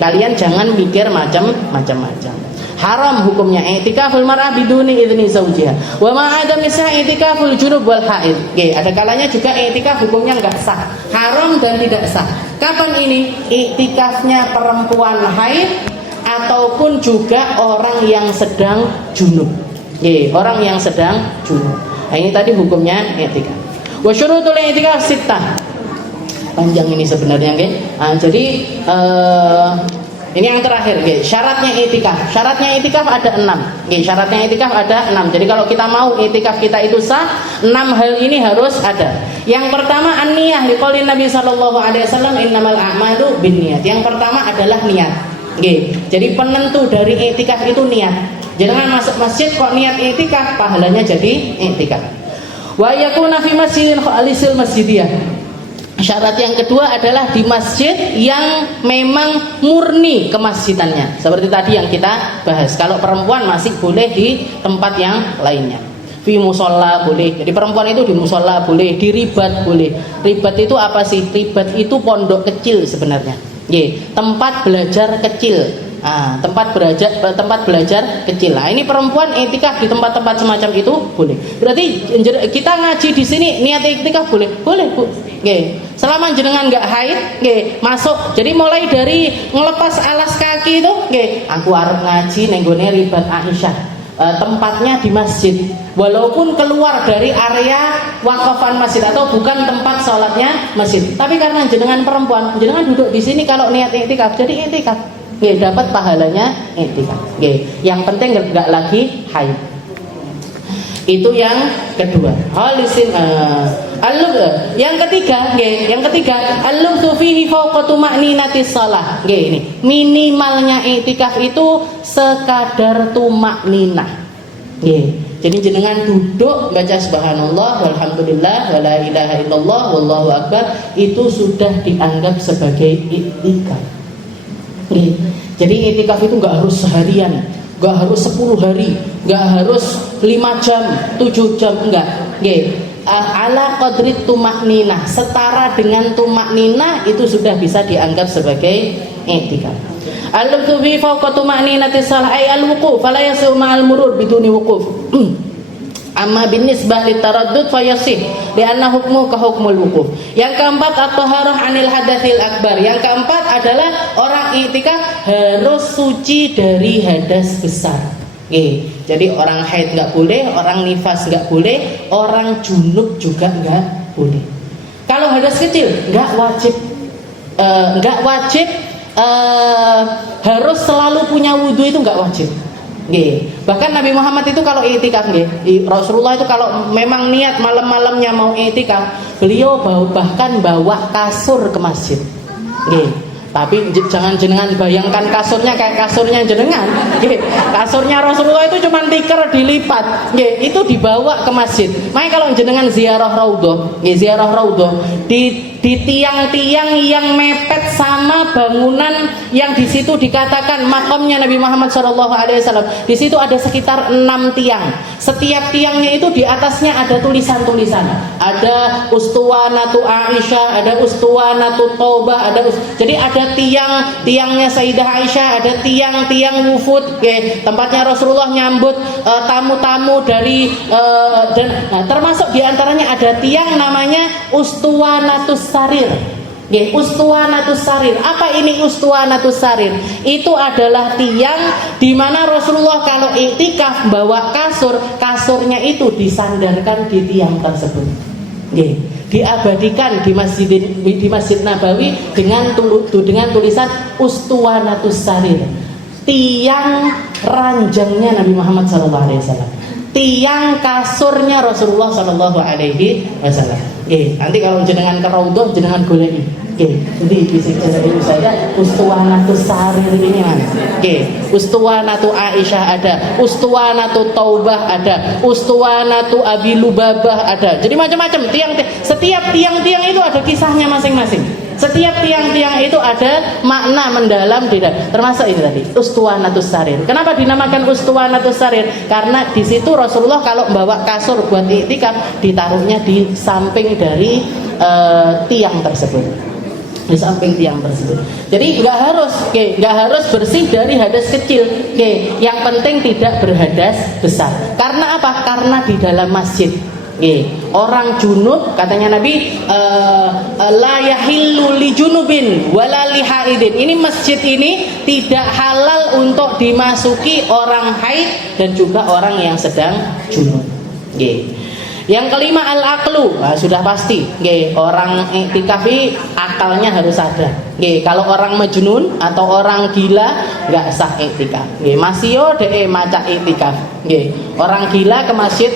Kalian jangan mikir macam-macam. Haram hukumnya i'tikaful mar'ah biduni idzni zawjiha. Wa ma ada misah i'tikaful junub wal haid. Ada kalanya juga i'tikaf hukumnya enggak sah. Haram dan tidak sah. Kapan ini? I'tikafnya perempuan haid ataupun juga orang yang sedang junub. Orang yang sedang junub. Nah, ini tadi hukumnya i'tikaf. Wa syurutul i'tikaf sittah. Panjang ini sebenarnya, jadi ini yang terakhir, syaratnya i'tikaf. Syaratnya i'tikaf ada 6. Syaratnya i'tikaf ada 6. Jadi kalau kita mau i'tikaf kita itu sah, 6 hal ini harus ada. Yang pertama an-niyah, liqaulin Nabi sallallahu alaihi wasallam innamal a'malu binniyat. Yang pertama adalah niat. Jadi penentu dari i'tikaf itu niat. Jangan masuk masjid kok niat i'tikaf, pahalanya jadi i'tikaf. Wa yakuna fi masjidin khalisil masjidiyah. Syarat yang kedua adalah di masjid yang memang murni kemasjidannya. Seperti tadi yang kita bahas. Kalau perempuan masih boleh di tempat yang lainnya. Fi musola boleh. Jadi perempuan itu di musola boleh, di ribat boleh. Ribat itu apa sih? Ribat itu pondok kecil sebenarnya. Tempat belajar kecil. Tempat belajar kecil. Nah, ini perempuan i'tikaf di tempat-tempat semacam itu boleh. Berarti kita ngaji di sini niat i'tikaf boleh, Bu. Selama jenengan nggak haid, masuk. Jadi mulai dari ngelepas alas kaki itu, aku arep ngaji nenggone ribat Aisyah. Tempatnya di masjid, walaupun keluar dari area wakafan masjid atau bukan tempat sholatnya masjid. Tapi karena jenengan perempuan, jenengan duduk di sini kalau niat i'tikaf, jadi i'tikaf. Dapat pahalanya i'tikaf. Yang penting nggak lagi haid. Itu yang kedua. Yang ketiga, al-lubthu fihi fawqa tuma'ninatis shalah. Ini minimalnya i'tikaf itu sekadar tumakninah. Jadi jenengan duduk baca subhanallah walhamdulillah wala ilaha illallah wallahu akbar, itu sudah dianggap sebagai i'tikaf. Jadi i'tikaf itu nggak harus seharian, nggak harus 10 hari, nggak harus 5 jam, 7 jam, enggak. Ala qadri tumakninah, setara dengan tumakninah itu sudah bisa dianggap sebagai i'tikaf. Al-lubthu fi fawqa tumakninatis shalah ay al-wuquf fala yasu ma'al murur biduni wuquf. Amma binisbah litaraddud fayasih lianna hukmu ka hukmul wuquf. Yang keempat at-taharah 'anil hadatsil akbar. Yang keempat adalah orang i'tikaf harus suci dari hadas besar. Jadi orang haid nggak boleh, orang nifas nggak boleh, orang junub juga nggak boleh. Kalau hadas kecil nggak wajib, harus selalu punya wudhu, itu nggak wajib. Bahkan Nabi Muhammad itu kalau i'tikaf, Rasulullah itu kalau memang niat malam-malamnya mau i'tikaf, beliau bahkan bawa kasur ke masjid. Tapi jangan jenengan bayangkan kasurnya kayak kasurnya jenengan. Kasurnya Rasulullah itu cuma tikar dilipat. Itu dibawa ke masjid. Makanya kalau jenengan ziarah raudhah, di tiang-tiang yang mepet sama bangunan yang di situ dikatakan makamnya Nabi Muhammad SAW. Di situ ada sekitar 6 tiang. Setiap tiangnya itu di atasnya ada tulisan-tulisan. Ada Ustuwanatu Aisyah, ada Ustuwanatu Taubah, jadi ada ada tiangnya Sayyidah Aisyah, ada tiang wufud, tempatnya Rasulullah nyambut tamu-tamu dari dan termasuk diantaranya ada tiang namanya Ustuwanatus Sarir. Ustuwanatus Sarir. Apa ini Ustuwanatus Sarir? Itu adalah tiang di mana Rasulullah kalau iktikaf bawa kasurnya itu disandarkan di tiang tersebut. Diabadikan di Masjid Nabawi dengan tulisan Ustuwanatus Sarir. Tiang ranjangnya Nabi Muhammad SAW. Tiang kasurnya Rasulullah SAW. Nanti kalau jenengan ke Raudhah jenengan goleki. Jadi di sini saya Ustuwanatus Sarir ini Mas. Ustuwanatu Aisyah ada, Ustuwanatu Taubah ada, Ustuwanatu Abi Lubabah ada. Jadi macam-macam setiap tiang-tiang itu ada kisahnya masing-masing. Setiap tiang-tiang itu ada makna mendalam termasuk ini tadi Ustuwanatus Sarir. Kenapa dinamakan Ustuwanatus Sarir? Karena di situ Rasulullah kalau membawa kasur buat iktikaf ditaruhnya di samping dari tiang tersebut. Di samping tiang tersebut. Jadi nggak harus bersih dari hadas kecil. Yang penting tidak berhadas besar. Karena apa? Karena di dalam masjid. Orang junub katanya Nabi la yahillu li junubin wala li haidin. Ini masjid ini tidak halal untuk dimasuki orang haid dan juga orang yang sedang junub. Yang kelima al-aqlu, sudah pasti. Orang iktikaf akalnya harus ada. Kalau orang majnun atau orang gila nggak sah iktikaf. Masih yo maca iktikaf. Orang gila ke masjid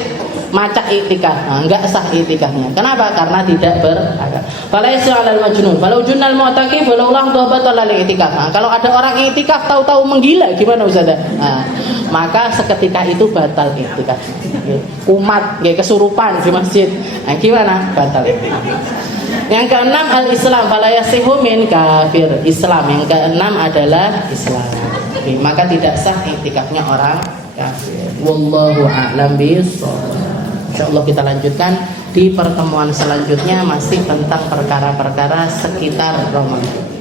maca iktikaf, nggak sah iktikafnya. Kenapa? Karena tidak berakal. Falaisa 'alal majnun, falau junnal mu'taqif walau lah batal iktikaf. Kalau ada orang iktikaf tahu-tahu menggila gimana Ustaz? Maka seketika itu batal iktikaf. Kumat, kesurupan di masjid. Gimana? Batal iktikaf. Yang keenam al-Islam, fala yasihu min kafir. Islam. Yang keenam adalah Islam. Maka tidak sah iktikafnya orang kafir. Wallahu a'lam bishawab. Insyaallah kita lanjutkan di pertemuan selanjutnya masih tentang perkara-perkara sekitar Ramadan.